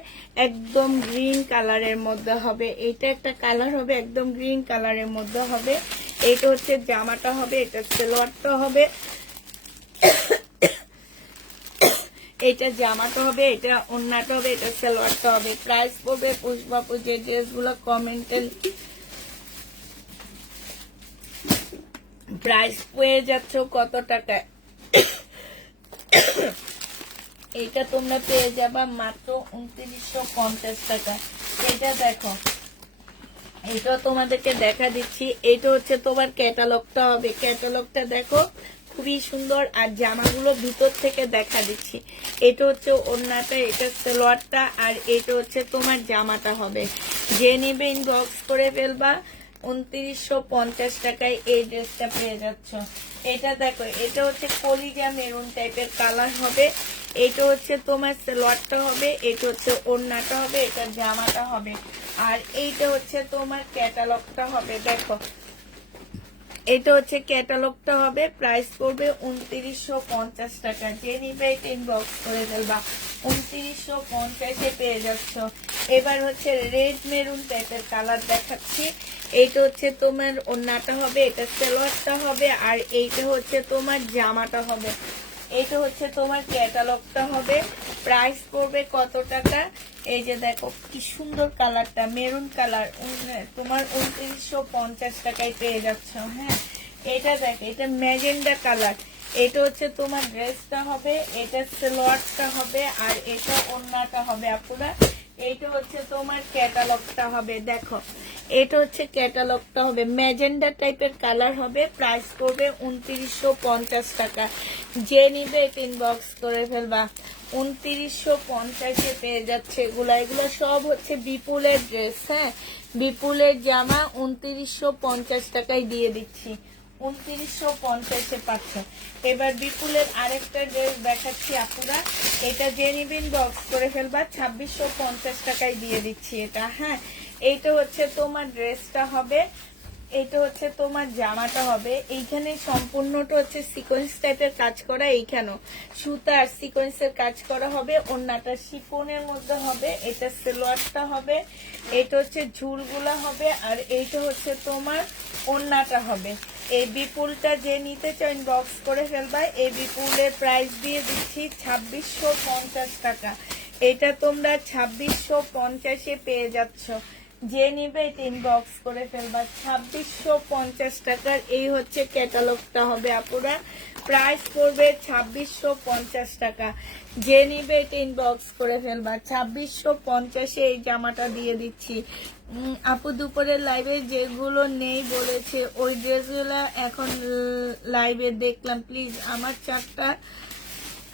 একদম গ্রিন কালারের মধ্যে হবে, এইটা একটা কালার হবে একদম গ্রিন কালারের মধ্যে হবে। এইটা হচ্ছে জামাটা হবে, এটা সালোয়ারটা হবে, এটা জামাটা হবে, এটা ওড়নাটা হবে, এটা সালোয়ারটা হবে। প্রাইস পড়বে পুষ্পাপু যে ড্রেসগুলো কমেন্টে প্রাইস পেয়ে যাচ্ছ কত টাকায়, এটা তোমরা পেয়ে যাবা মাত্র 2950 টাকা। এটা দেখো, এটা তোমাদেরকে দেখা দিচ্ছি, এটা হচ্ছে তোমার ক্যাটালগটা হবে, ক্যাটালগটা দেখো খুবই সুন্দর। আর জামাগুলো ভিতর থেকে দেখা দিচ্ছি, এটা হচ্ছে ওড়নাটা, এটা সালোয়ারটা, আর এটা হচ্ছে তোমার জামাটা হবে। যে নিবে ইনবক্স করে ফেলবা। 2950 টাকায় এই ড্রেসটা পেয়ে যাচ্ছ। এটা দেখো, এটা হচ্ছে কলিজা মেরুন টাইপের কালার হবে, এটা হচ্ছে তোমার সালোয়ারটা হবে, এটা হচ্ছে ওড়নাটা হবে, এটা জামাটা হবে, আর এইটা হচ্ছে তোমার ক্যাটালগটা হবে। দেখো, এটা হচ্ছে ক্যাটালগটা হবে, প্রাইস পড়বে 2950 টাকা। যে নিবে এটা ইনবক্স করে ফেলবা। 2950-এ পেয়ে যাচ্ছ। এবার হচ্ছে রেড মেরুন টাইপের কালার দেখাচ্ছি, এইটা হচ্ছে তোমার ওড়নাটা হবে, এটা সালোয়ারটা হবে, আর এইটা হচ্ছে তোমার জামাটা হবে। এটা হচ্ছে তোমার ক্যাটালগটা হবে, প্রাইস পড়বে কত টাকা। এই যে দেখো কি সুন্দর কালারটা, মেরুন কালার, তোমার 2950 টাকায় পেয়ে যাচ্ছ। হ্যাঁ, এটা দেখো, এটা ম্যাজেন্ডা কালার, এটা হচ্ছে তোমার ড্রেসটা হবে, এটা সালোয়ারটা হবে, আর এটা ওড়নাটা হবে আপুরা। এইটা হচ্ছে তোমার ক্যাটালগটা হবে। দেখো, এটা হচ্ছে ক্যাটালগটা হবে, ম্যাজেন্ডা টাইপের কালার হবে, প্রাইস করবে 2950 টাকা। যে নিবে এটা ইনবক্স করে ফেলবা। 2950-এ পেয়ে যাচ্ছে এগুলো সব হচ্ছে বিপুলের ড্রেস। হ্যাঁ, বিপুলের জামা 2950 টাকায় দিয়ে দিচ্ছি, 2950-এ পাচ্ছ। এবার বিপুলের আরেকটা ড্রেস দেখাচ্ছি আপুরা, এটা যে নিবেন বক্স করে ফেলবা, 2650 টাকায় দিয়ে দিচ্ছি এটা। হ্যাঁ, এইটা হচ্ছে তোমার ড্রেসটা হবে, এটা হচ্ছে তোমার জামাটা হবে। এইখানে সম্পূর্ণটা হচ্ছে সিকোয়েন্স টাইপের কাজ করা, এইখানেও সুতা আর সিকোয়েন্সের কাজ করা হবে। ওড়নাটা শিফনের মধ্যে হবে, এটা সালোয়ারটা হবে, এটা হচ্ছে ঝুলগুলা হবে, আর এইটা হচ্ছে তোমার ওড়নাটা হবে। এই বিপুলটা যে নিতে চাও ইনবক্স করে ফেলবা। এই বিপুলের প্রাইস দিয়ে দিচ্ছি 2650 টাকা। এটা তোমরা 2650-এ পেয়ে যাচ্ছ। যে নিবে এটা ইনবক্স করে ফেলবা। 2650 টাকার এই হচ্ছে ক্যাটালগটা হবে আপুরা, প্রাইস পড়বে 2650 টাকা। যে নিবে এটা ইনবক্স করে ফেলবা। 2650-এ এই জামাটা দিয়ে দিচ্ছি। আপু দুপুরের লাইভে যেগুলো নেই বলেছে ওই ড্রেসগুলো এখন লাইভে দেখলাম, প্লিজ আমার চারটা।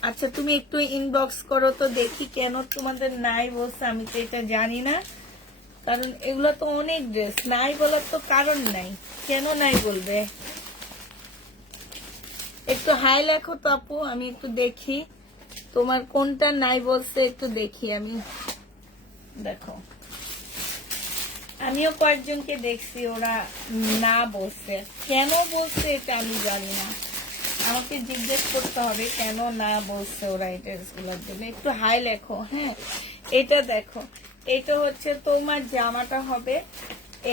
আচ্ছা, তুমি একটু ইনবক্স করো তো দেখি কেন তোমাদের নাই বলছে, আমি তো এটা জানি না। কারণ এগুলো তো অনেক ড্রেস, নাই বলার তো কারণ নাই, কেন নাই বলবে। একটু হাই লেখো তো আপু, আমি একটু দেখি তোমার কোনটা নাই বলছে, একটু দেখি আমি। দেখো, আমিও কয়েকজনকে দেখছি ওরা না বলছে, কেন বলছে এটা আমি জানি না, আমাকে জিজ্ঞেস করতে হবে কেন না বলছে ওরা এই ড্রেসগুলোর জন্য। একটু হাই লেখো। হ্যাঁ, এটা দেখো, এটা হচ্ছে তোমার জামাটা হবে,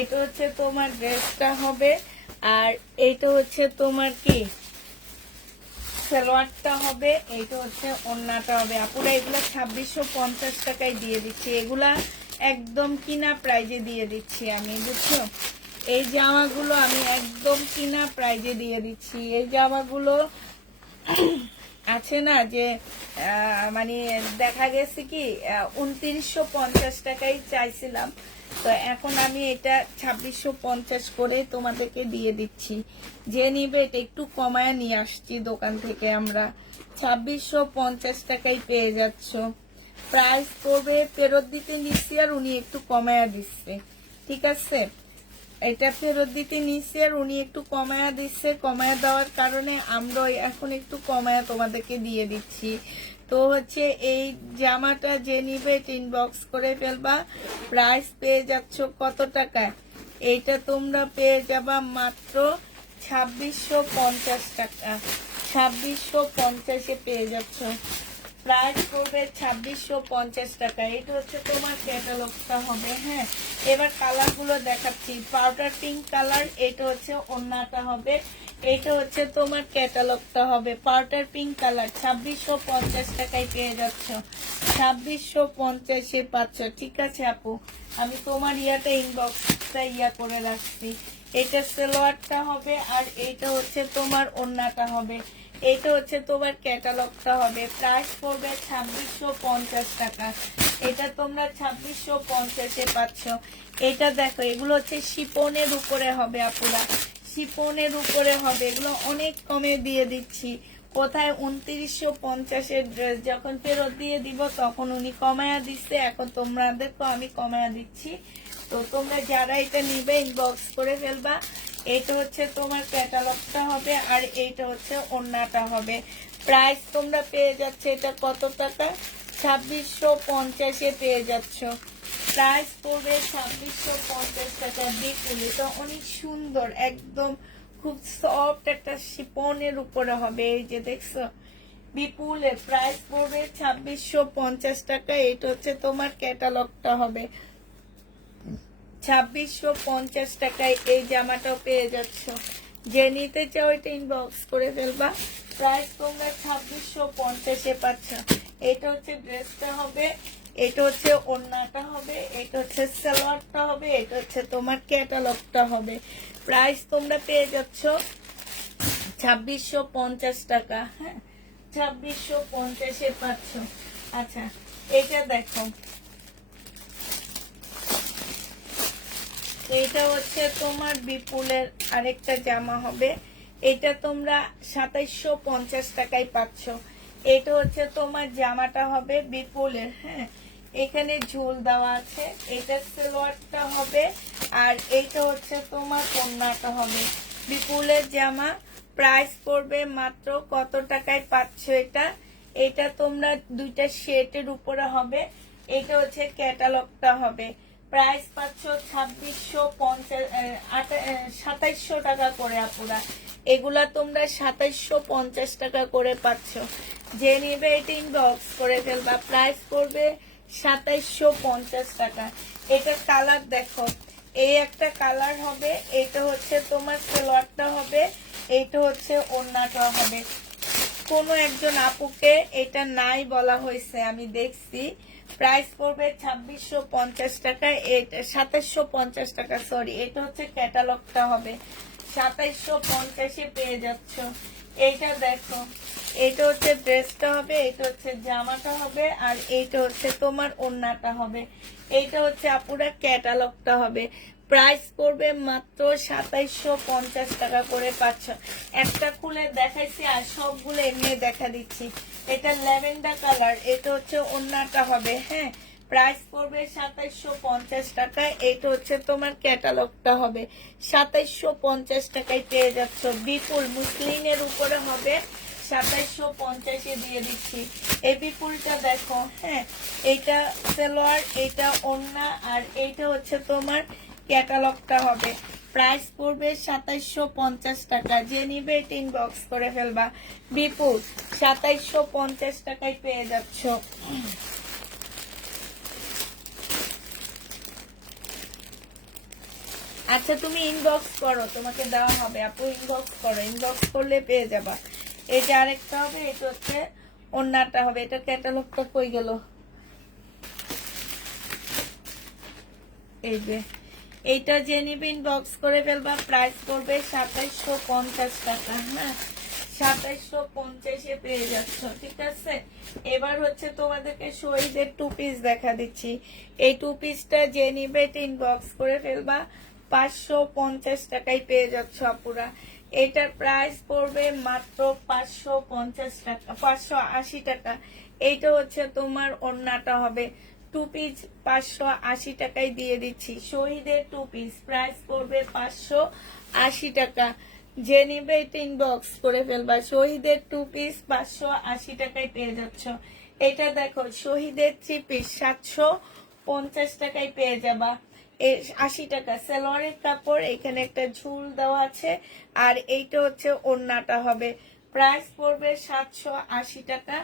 এটা হচ্ছে তোমার ড্রেসটা হবে, আর এইটা হচ্ছে তোমার কি সালোয়ারটা হবে, এইটা হচ্ছে ওড়নাটা হবে। আপুরা এগুলা 2650 টাকায় দিয়ে দিচ্ছি, এগুলা একদম কিনা প্রাইজে দিয়ে দিচ্ছি আমি, বুঝছো। এই জামাগুলো আমি একদম কিনা প্রাইজে দিয়ে দিচ্ছি। এই জামাগুলো আছে না যে মানে দেখা গেছে কি 2950 টাকাই চাইছিলাম, তো এখন আমি এটা 2650 করে তোমাদেরকে দিয়ে দিচ্ছি। যে নিবে এটা একটু কমায় নিয়ে আসছি দোকান থেকে আমরা, 2650 টাকায় পেয়ে যাচ্ছ। প্রাইস পড়বে, ফেরত দিতে নিচ্ছি আর উনি একটু কমায়া দিচ্ছে, ঠিক আছে। এটা ফেরত দিতে নিচ্ছি আর উনি একটু কমায়া দিচ্ছে, কমায়া দেওয়ার কারণে আমরা এখন একটু কমায়া তোমাদেরকে দিয়ে দিচ্ছি। তো হচ্ছে এই জামাটা যে নিবে ইনবক্স করে ফেলবা। প্রাইস পেয়ে যাচ্ছ কত টাকায়? এইটা তোমরা পেয়ে যাবা মাত্র 2650 টাকা, 2650-এ পেয়ে যাচ্ছ। প্রাইস পড়বে 2650 টাকা। এটা হচ্ছে তোমার ক্যাটালগটা হবে। হ্যাঁ, এবার কালার গুলো দেখাচ্ছি। পাউডার পিঙ্ক কালার, এটা হচ্ছে ওন্নাটা হবে, এটা হচ্ছে তোমার ক্যাটালগটা হবে। পাউডার পিঙ্ক কালার 2650 টাকায় পেয়ে যাচ্ছ, 2650-এ পাচ্ছ, ঠিক আছে আপু। আমি তোমার ইয়াটা ইনবক্সটা করে রাখছি। এটা সালোয়ারটা হবে আর এইটা হচ্ছে তোমার ওন্নাটা হবে, এটা হচ্ছে তোমার ক্যাটালগটা হবে। প্রাইস পড়বে 2650 টাকা। এটা তোমরা 2650-এ পাচ্ছ। এটা দেখো, এগুলো হচ্ছে শিপনের উপরে হবে আপুরা, শিপনের উপরে হবে। এগুলো অনেক কমে দিয়ে দিচ্ছি। কোথায় 2950-এর ড্রেস যখন ফেরত দিয়ে দিব তখন উনি কমায়া দিচ্ছে, এখন তোমাদেরকে আমি কমায়া দিচ্ছি। তো তোমরা যারা এটা নিবে ইনবক্স করে ফেলবা। এটা হচ্ছে তোমার ক্যাটালগটা হবে আর এইটা হচ্ছে ওন্নাটা হবে। প্রাইস তোমরা পেয়ে যাচ্ছে এটা কত টাকা? 2650-এ পেয়ে যাচ্ছ। প্রাইস পড়বে 2650 টাকা। বিপুল, এটা অনেক সুন্দর, একদম খুব সফট একটা শিপনের উপরে হবে। এই যে দেখছো, বিপুলের প্রাইস পড়বে 2650 টাকা। এটা হচ্ছে তোমার ক্যাটালগটা হবে। 2650 টাকায় এই জামাটাও পেয়ে যাচ্ছ। যে নিতে চাও এটা ইনবক্স করে ফেলবা। প্রাইস তোমরা 2650-এ পাচ্ছ। এটা হচ্ছে ড্রেসটা হবে, এটা হচ্ছে ওন্নাটা হবে, এটা হচ্ছে সালোয়ারটা হবে, এটা হচ্ছে তোমার ক্যাটালগটা হবে। প্রাইস তোমরা পেয়ে যাচ্ছ 2650 টাকা। হ্যাঁ, 2650-এ পাচ্ছ। আচ্ছা, এটা দেখো, এইটা হচ্ছে তোমার বিপুলের আরেকটা জামা হবে। এটা তোমরা 2750 টাকায় পাচ্ছ। এটা হচ্ছে তোমার জামাটা হবে বিপুলের। হ্যাঁ, এখানে ঝুল দেওয়া আছে। এটা সালোয়ারটা হবে আর এইটা হচ্ছে তোমার ওন্নাটা হবে। বিপুলের জামা প্রাইস পড়বে মাত্র কত টাকায় পাচ্ছ এটা? এটা তোমরা দুইটা শেটের উপরে হবে। এটা হচ্ছে ক্যাটালগটা হবে। প্রাইস পাচ্ছ 2750 টাকা করে আপুরা। এগুলা তোমরা 2750 টাকা করে পাচ্ছ। যে নিবে এটা ইনবক্স করে ফেলবা। প্রাইস করবে 2750 টাকা। এটা কালার দেখো, এই একটা কালার হবে, এটা হচ্ছে তোমার সালোয়ারটা হবে, এইটা হচ্ছে ওন্নাটা হবে। কোনো একজন আপুকে এটা নাই বলা হয়েছে, আমি দেখছি। প্রাইস পড়বে 2650 টাকা, এটা 2750 টাকা, সরি। এটা হচ্ছে ক্যাটালগটা হবে, 2750-এ পেয়ে যাচ্ছ। এইটা দেখো, এটা হচ্ছে ড্রেসটা হবে, এটা হচ্ছে জামাটা হবে আর এইটা হচ্ছে তোমার ওন্নাটা হবে। এইটা হচ্ছে আপুরা ক্যাটালগটা হবে। প্রাইস পড়বে মাত্র 2750 টাকা করে পাচ্ছ। একটা খুলে দেখাইছি আর সবগুলো এমনি দেখা দিচ্ছি। এটা ল্যাভেন্ডার কালার, এটা হচ্ছে ওন্নাটা হবে। হ্যাঁ, প্রাইস পড়বে 2750 টাকা। এটা হচ্ছে তোমার ক্যাটালগটা হবে। 2750 টাকায় পেয়ে যাচ্ছ। বিপুল মুসলিনের উপরে হবে, 2750-এ দিয়ে দিচ্ছি। এই বিপুলটা দেখো। হ্যাঁ, এইটা সালোয়ার, এইটা ওন্না আর এইটা হচ্ছে তোমার ক্যাটালগটা হবে। প্রাইস পড়বে 2750 টাকা। যে নিবে এটা ইনবক্স করে ফেলবা। বিপুল 2750 টাকায় পেয়ে যাচ্ছ। আচ্ছা, তুমি ইনবক্স করো, তোমাকে দেওয়া হবে আপু। ইনবক্স করো, ইনবক্স করলে পেয়ে যাবা। এই যে আরেকটা হবে, এটা হচ্ছে ওন্নাটা হবে। এটা ক্যাটালগটা কই গেল? এই যে এইটা যে নিবে ইনবক্স করে ফেলবা। প্রাইস করবে 2750 টাকা। হ্যাঁ, 2750 পেয়ে যাচ্ছ, ঠিক আছে। এবার হচ্ছে তোমাদেরকে শহীদের টু পিস দেখা দিচ্ছি। এই টু পিসটা যে নিবে ইনবক্স করে ফেলবা, 550 টাকায় পেয়ে যাচ্ছ আপুরা। এটার প্রাইস পড়বে মাত্র 550 টাকা, 580 টাকা। এইটা হচ্ছে তোমার ওড়নাটা হবে। টু পিস 580 টাকায় দিয়ে দিচ্ছি। শহীদের টু পিস প্রাইস পড়বে 580 টাকা। যে নিবে এটা ইনবক্স করে ফেলবা। শহীদের টু পিস 580 টাকায় পেয়ে যাচ্ছ। এটা দেখো শহীদের থ্রি পিস 750 টাকায় পেয়ে যাবা। 80 টাকা সালোয়ারের কাপড়, এখানে একটা ঝুল দেওয়া আছে, আর এইটা হচ্ছে ওড়নাটা হবে। প্রাইস পড়বে 780 টাকা।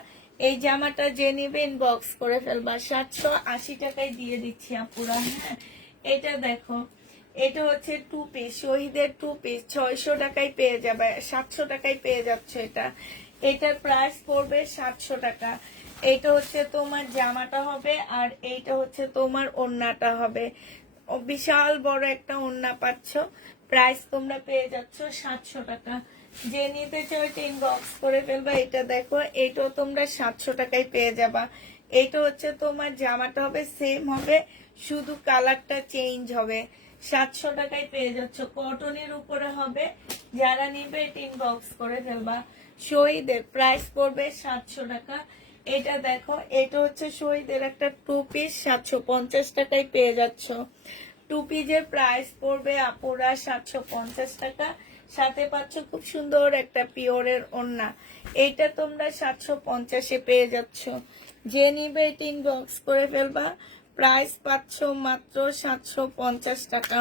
এই জামাটা যে নিবে ইনবক্স করে ফেলবা, 780 টাকায় দিয়ে দিচ্ছি আপুরা। হ্যাঁ, এটা দেখো, এটা হচ্ছে টু পিস, শহীদের টু পিস 600 টাকায় পেয়ে যাবে, 700 টাকায় পেয়ে যাচ্ছে এটা। এটার প্রাইস পড়বে 700 টাকা। এইটা হচ্ছে তোমার জামাটা হবে, আর এইটা হচ্ছে তোমার ওড়নাটা হবে। বিশাল বড় একটা ওড়না পাচ্ছ। প্রাইস তোমরা পেয়ে যাচ্ছ 700 টাকা। যে নিতে চাও ইনবক্স করে ফেলবা। এটা দেখো, এটাও তোমরা 700 টাকায় পেয়ে যাবা। এটা হচ্ছে তোমার জামাটা হবে, সেম হবে, শুধু কালারটা চেঞ্জ হবে। 700 টাকায় পেয়ে যাচ্ছ, কটনের উপরে হবে। যারা নিবে ইনবক্স করে ফেলবা। শহীদের প্রাইস পড়বে 700 টাকা। এটা দেখো, এটা হচ্ছে শহীদের একটা টু পিস, 750 টাকায় পেয়ে যাচ্ছ। টু পিসের প্রাইস পড়বে আপুরা 750 টাকা। সাথে পাচ্ছ খুব সুন্দর একটা পিওরের ওড়না। এইটা তোমরা 750-এ পেয়ে যাচ্ছ। যে নিবে এটা ইনবক্স করে ফেলবা। প্রাইস পাচ্ছ মাত্র 750 টাকা।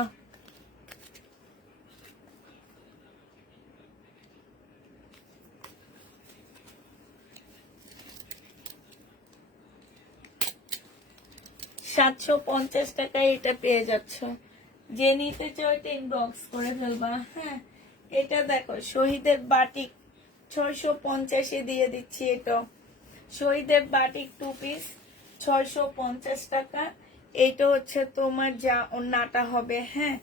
$750 টাকায় এটা পেয়ে যাচ্ছ। যে নিতে চাও এটা ইনবক্স করে ফেলবা। হ্যাঁ, এটা দেখো শহীদের বাটিক 650-এ দিয়ে দিচ্ছি। এটা শহীদের বাটিক টু পিস 650 টাকা। এইটা হচ্ছে তোমার যা ওড়নাটা হবে। হ্যাঁ,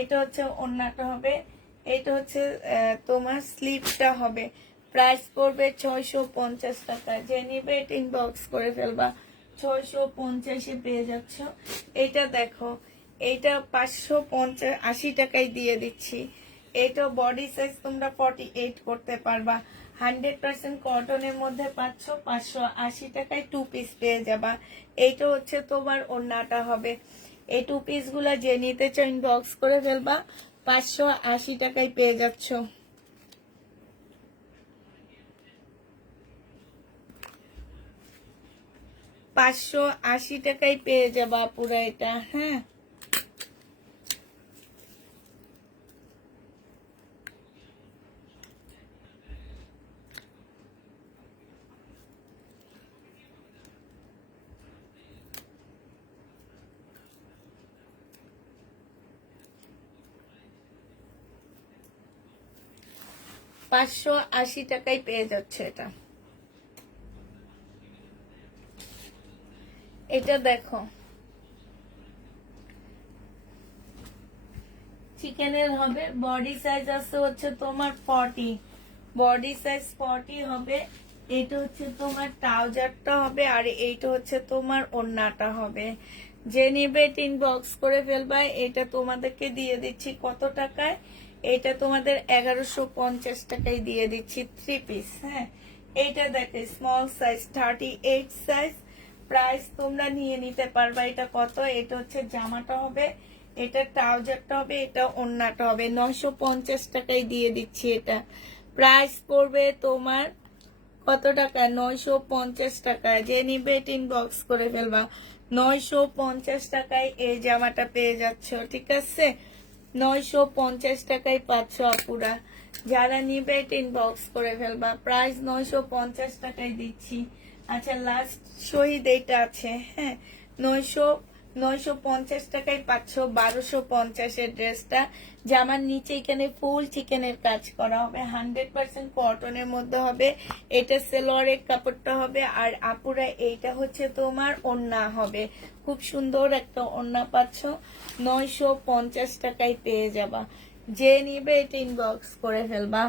এটা হচ্ছে ওড়নাটা হবে। এটা হচ্ছে তোমার স্লিপটা হবে। প্রাইস পড়বে 650 টাকা। যে নিবে এটা ইনবক্স করে ফেলবা। 650-এ পেয়ে যাচ্ছ। এটা দেখো, এইটা 580 টাকায় দিয়ে দিচ্ছি। এটা বডি সাইজ তোমরা 48 করতে পারবা। 100% কটনের মধ্যে পাচ্ছ। 580 টাকায় টু পিস পেয়ে যাবা। এইটা হচ্ছে তোমার ওড়নাটা হবে। এই টু পিস গুলা যে নিতে চাও ইনবক্স করে ফেলবা। 580 টাকায় পেয়ে যাচ্ছ। 580 টাকায় পেয়ে যাবা পুরা এটা। হ্যাঁ, $580 টাকায় পেয়ে যাচ্ছে এটা। এটা দেখো, চিকেনের হবে। বডি সাইজ আছে হচ্ছে তোমার 40, বডি সাইজ 40 হবে। এটা হচ্ছে তোমার ট্রাউজারটা হবে, আর এইটা হচ্ছে তোমার ওড়নাটা হবে। যে নিবে ইনবক্স করে ফেলবা। এটা তোমাদেরকে দিয়ে দিচ্ছি কত টাকায়? এটা তোমাদের 1150 টাকায় দিয়ে দিচ্ছি থ্রি পিস। হ্যাঁ, এইটা দেখে স্মল সাইজ 38 সাইজ। প্রাইস তোমরা নিয়ে নিতে পারবা। এটা কত? এটা হচ্ছে জামাটা হবে, এটা ট্রাউজারটা হবে, এটা ওড়নাটা হবে। 950 টাকায় দিয়ে দিচ্ছি এটা। প্রাইস পড়বে তোমার কত টাকা? 950 টাকা। যে নিবে ইনবক্স করে ফেলবা। 950 টাকায় এই জামাটা পেয়ে যাচ্ছ, ঠিক আছে। 950 টাকায় পাচ্ছ আপুরা। যারা নিবে ইনবক্স করে ফেলবা। প্রাইস 950 টাকায় দিচ্ছি। আচ্ছা, লাস্ট শহীদ এইটা আছে। হ্যাঁ, 950 টাকায় পাচ্ছ 1250-এর ড্রেসটা। জামার নিচে এখানে ফুল চিকেনের কাজ করা হবে, 100% কটনের মধ্যে হবে। এটা সালোয়ারের কাপড়টা হবে, আর আপুরা এইটা হচ্ছে তোমার ওড়না হবে। খুব সুন্দর একটা ওড়না পাচ্ছ। 950 টাকায় পেয়ে যাবা। যে নিবে এটা ইনবক্স করে ফেলবা।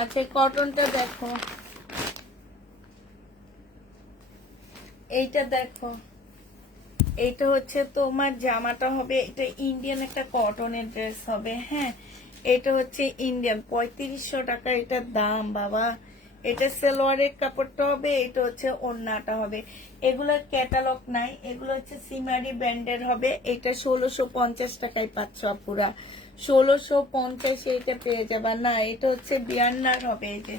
আচ্ছা কটনটা দেখো, এইটা দেখো, এইটা হচ্ছে তোমার জামাটা হবে, এটা ইন্ডিয়ান একটা কটনের ড্রেস হবে। হ্যাঁ, এটা হচ্ছে ইন্ডিয়ান, 3500 টাকা এটার দাম বাবা। এটা সালোয়ারের কাপড়টা হবে, এটা হচ্ছে ওড়নাটা হবে। এগুলোর ক্যাটালগ নাই, এগুলো হচ্ছে সিমারি ব্র্যান্ডের হবে। এটা 1650 টাকায় পাচ্ছ আপুরা, 1650 এটা পেয়ে যাবা। না, এটা হচ্ছে বিয়ান্নার হবে। এই যে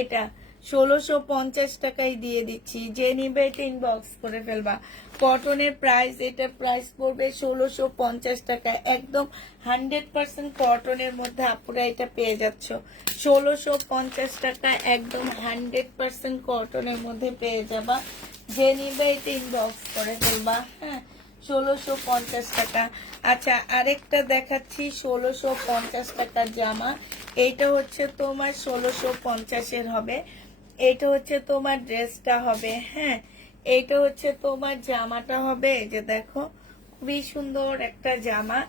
এটা 1650 টাকায় দিয়ে দিচ্ছি, যে নিবে এটা ইনবক্স করে ফেলবা। কটনের প্রাইস, এটা প্রাইস পড়বে 1650 টাকা, একদম 100% কটনের মধ্যে আপুরা এটা পেয়ে যাচ্ছ 1650 টাকা, একদম 100% কটনের মধ্যে পেয়ে যাবা। যে নিবে এটা ইনবক্স করে ফেলবা। হ্যাঁ, 1650 টাকা। আচ্ছা আরেকটা দেখাচ্ছি 1650 টাকার জামা। এইটা হচ্ছে তোমার 1650-এর হবে। এইটা হচ্ছে তোমার ড্রেসটা হবে। হ্যাঁ, এইটা হচ্ছে তোমার জামাটা হবে। এই যে দেখো, খুবই সুন্দর একটা জামা।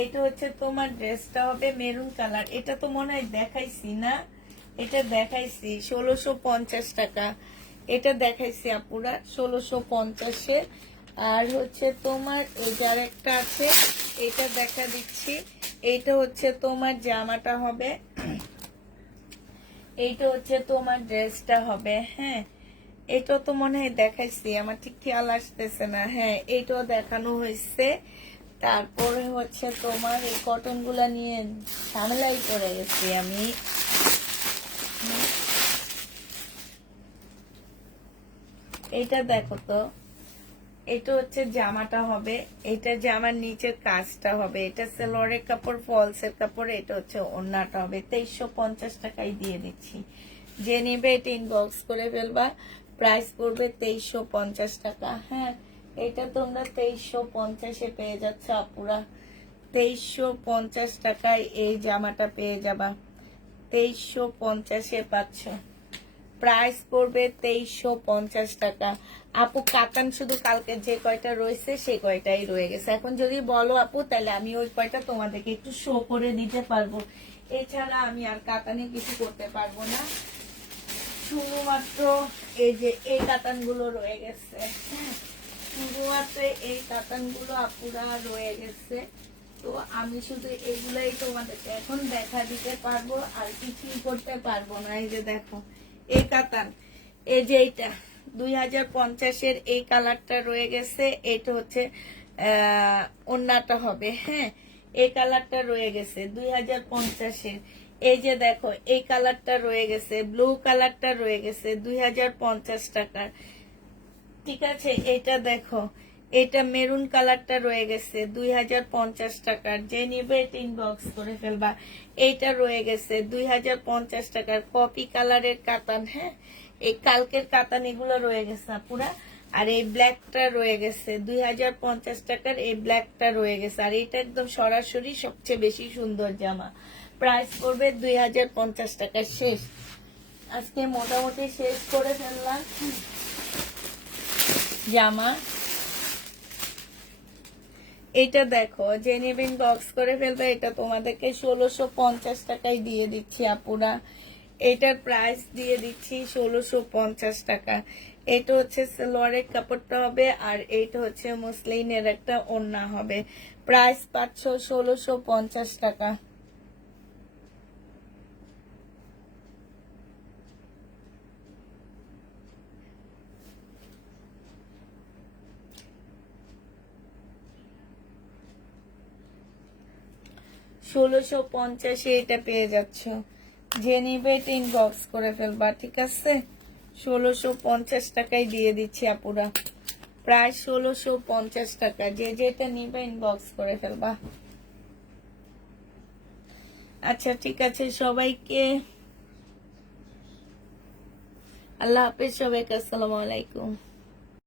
এইটা হচ্ছে তোমার ড্রেসটা হবে মেরুন কালার। এটা তো মনে হয় দেখাইছি না, এটা দেখাইছি 1650 টাকা, এটা দেখাইছি আপুরা 1650-এর। আর হচ্ছে তোমার এই যে আরেকটা আছে, এটা দেখা দিচ্ছি। এইটা হচ্ছে তোমার জামাটা হবে, এইটা হচ্ছে তোমার ড্রেসটা হবে। হ্যাঁ, এটা তো মনে হয় দেখাইছি, আমার ঠিক খেয়াল আসতেছে না। হ্যাঁ, এইটাও দেখানো হয়েছে। তারপরে হচ্ছে তোমার এই কটন গুলা নিয়ে ঝামেলাই করে গেছি আমি। এটা দেখো তো, এটা হচ্ছে জামাটা হবে, এটা জামার নিচের কাজটা হবে, এটা সালোয়ারের কাপড়, ফলসের কাপড়, এটা হচ্ছে ওড়নাটা হবে। 2350 টাকায় দিয়ে দিচ্ছি, যে নেবে এটা ইনবক্স করে ফেলবা। প্রাইস পড়বে 2350 টাকা। হ্যাঁ, এটা তোমরা 2350-এ পেয়ে যাচ্ছ আপুরা, 2350 টাকায় এই জামাটা পেয়ে যাবা, 2350-এ পাচ্ছ। প্রাইস পড়বে 2350 টাকা। আপু কাতান শুধু কালকে যে কয়টা রয়েছে সেই কয়টাই রয়ে গেছে। এখন যদি বলো আপু, তাহলে আমি ওই কয়টা তোমাদেরকে একটু শো করে দিতে পারবো, এছাড়া আমি আর কাতানে কিছু করতে পারবো না। শুধুমাত্র এই যে এই কাতানগুলো রয়ে গেছে। শুধুমাত্র এই কাতানগুলো আপুরা রয়ে গেছে। তো আমি শুধু এগুলাই তোমাদেরকে এখন দেখা দিতে পারবো, আর কিছুই করতে পারবো না। এই যে দেখো এই কাতান, এই যে এইটা 2050-এর এই কালারটা রয়ে গেছে। এটা হচ্ছে ওড়নাটা হবে। হ্যাঁ, এই কালারটা রয়ে গেছে 2050-এর। এই যে দেখো এই কালারটা রয়ে গেছে, ব্লু কালারটা রয়ে গেছে 2050 টাকার। ঠিক আছে, এটা দেখো, এটা মেরুন কালারটা রয়ে গেছে 2050 টাকার, যে নিবে এটা ইনবক্স করে ফেলবা। এইটা রয়ে গেছে 2050 টাকার, কপি কালারের কাতান। হ্যাঁ, এই কালকের কাতান এগুলো রয়ে গেছে পুরা। আর এই ব্ল্যাকটা রয়ে গেছে 2050 টাকার, এই ব্ল্যাকটা রয়ে গেছে। আর এটা একদম সরাসরি সবচেয়ে বেশি সুন্দর জামা, প্রাইস পড়বে 2050 টাকা। শেষ, আজকে মোটামুটি শেষ করে ফেললাম জামা। এটা দেখো, যে নেবেন বক্স করে ফেলবে, এটা তোমাদেরকে 1650 টাকায় দিয়ে দিচ্ছি আপুরা। এটার প্রাইস দিয়ে দিচ্ছি 1650 টাকা। এটা হচ্ছে সালোয়ারের কাপড়টা হবে, আর এইটা হচ্ছে মসলিনের একটা ওড়না হবে। প্রাইস পাচ্ছ 1650 টাকা। ষোলোশো পঞ্চাশে এটা পেয়ে যাচ্ছ, যে নিবে এটা ইনবক্স করে ফেলবা। ঠিক আছে, 1650 টাকায় দিয়ে দিচ্ছি আপুরা, প্রায় 1650 টাকা। যে যেটা নিবে ইনবক্স করে ফেলবা। আচ্ছা ঠিক আছে, সবাইকে আল্লাহ হাফেজ, সবাইকে আসসালামু আলাইকুম।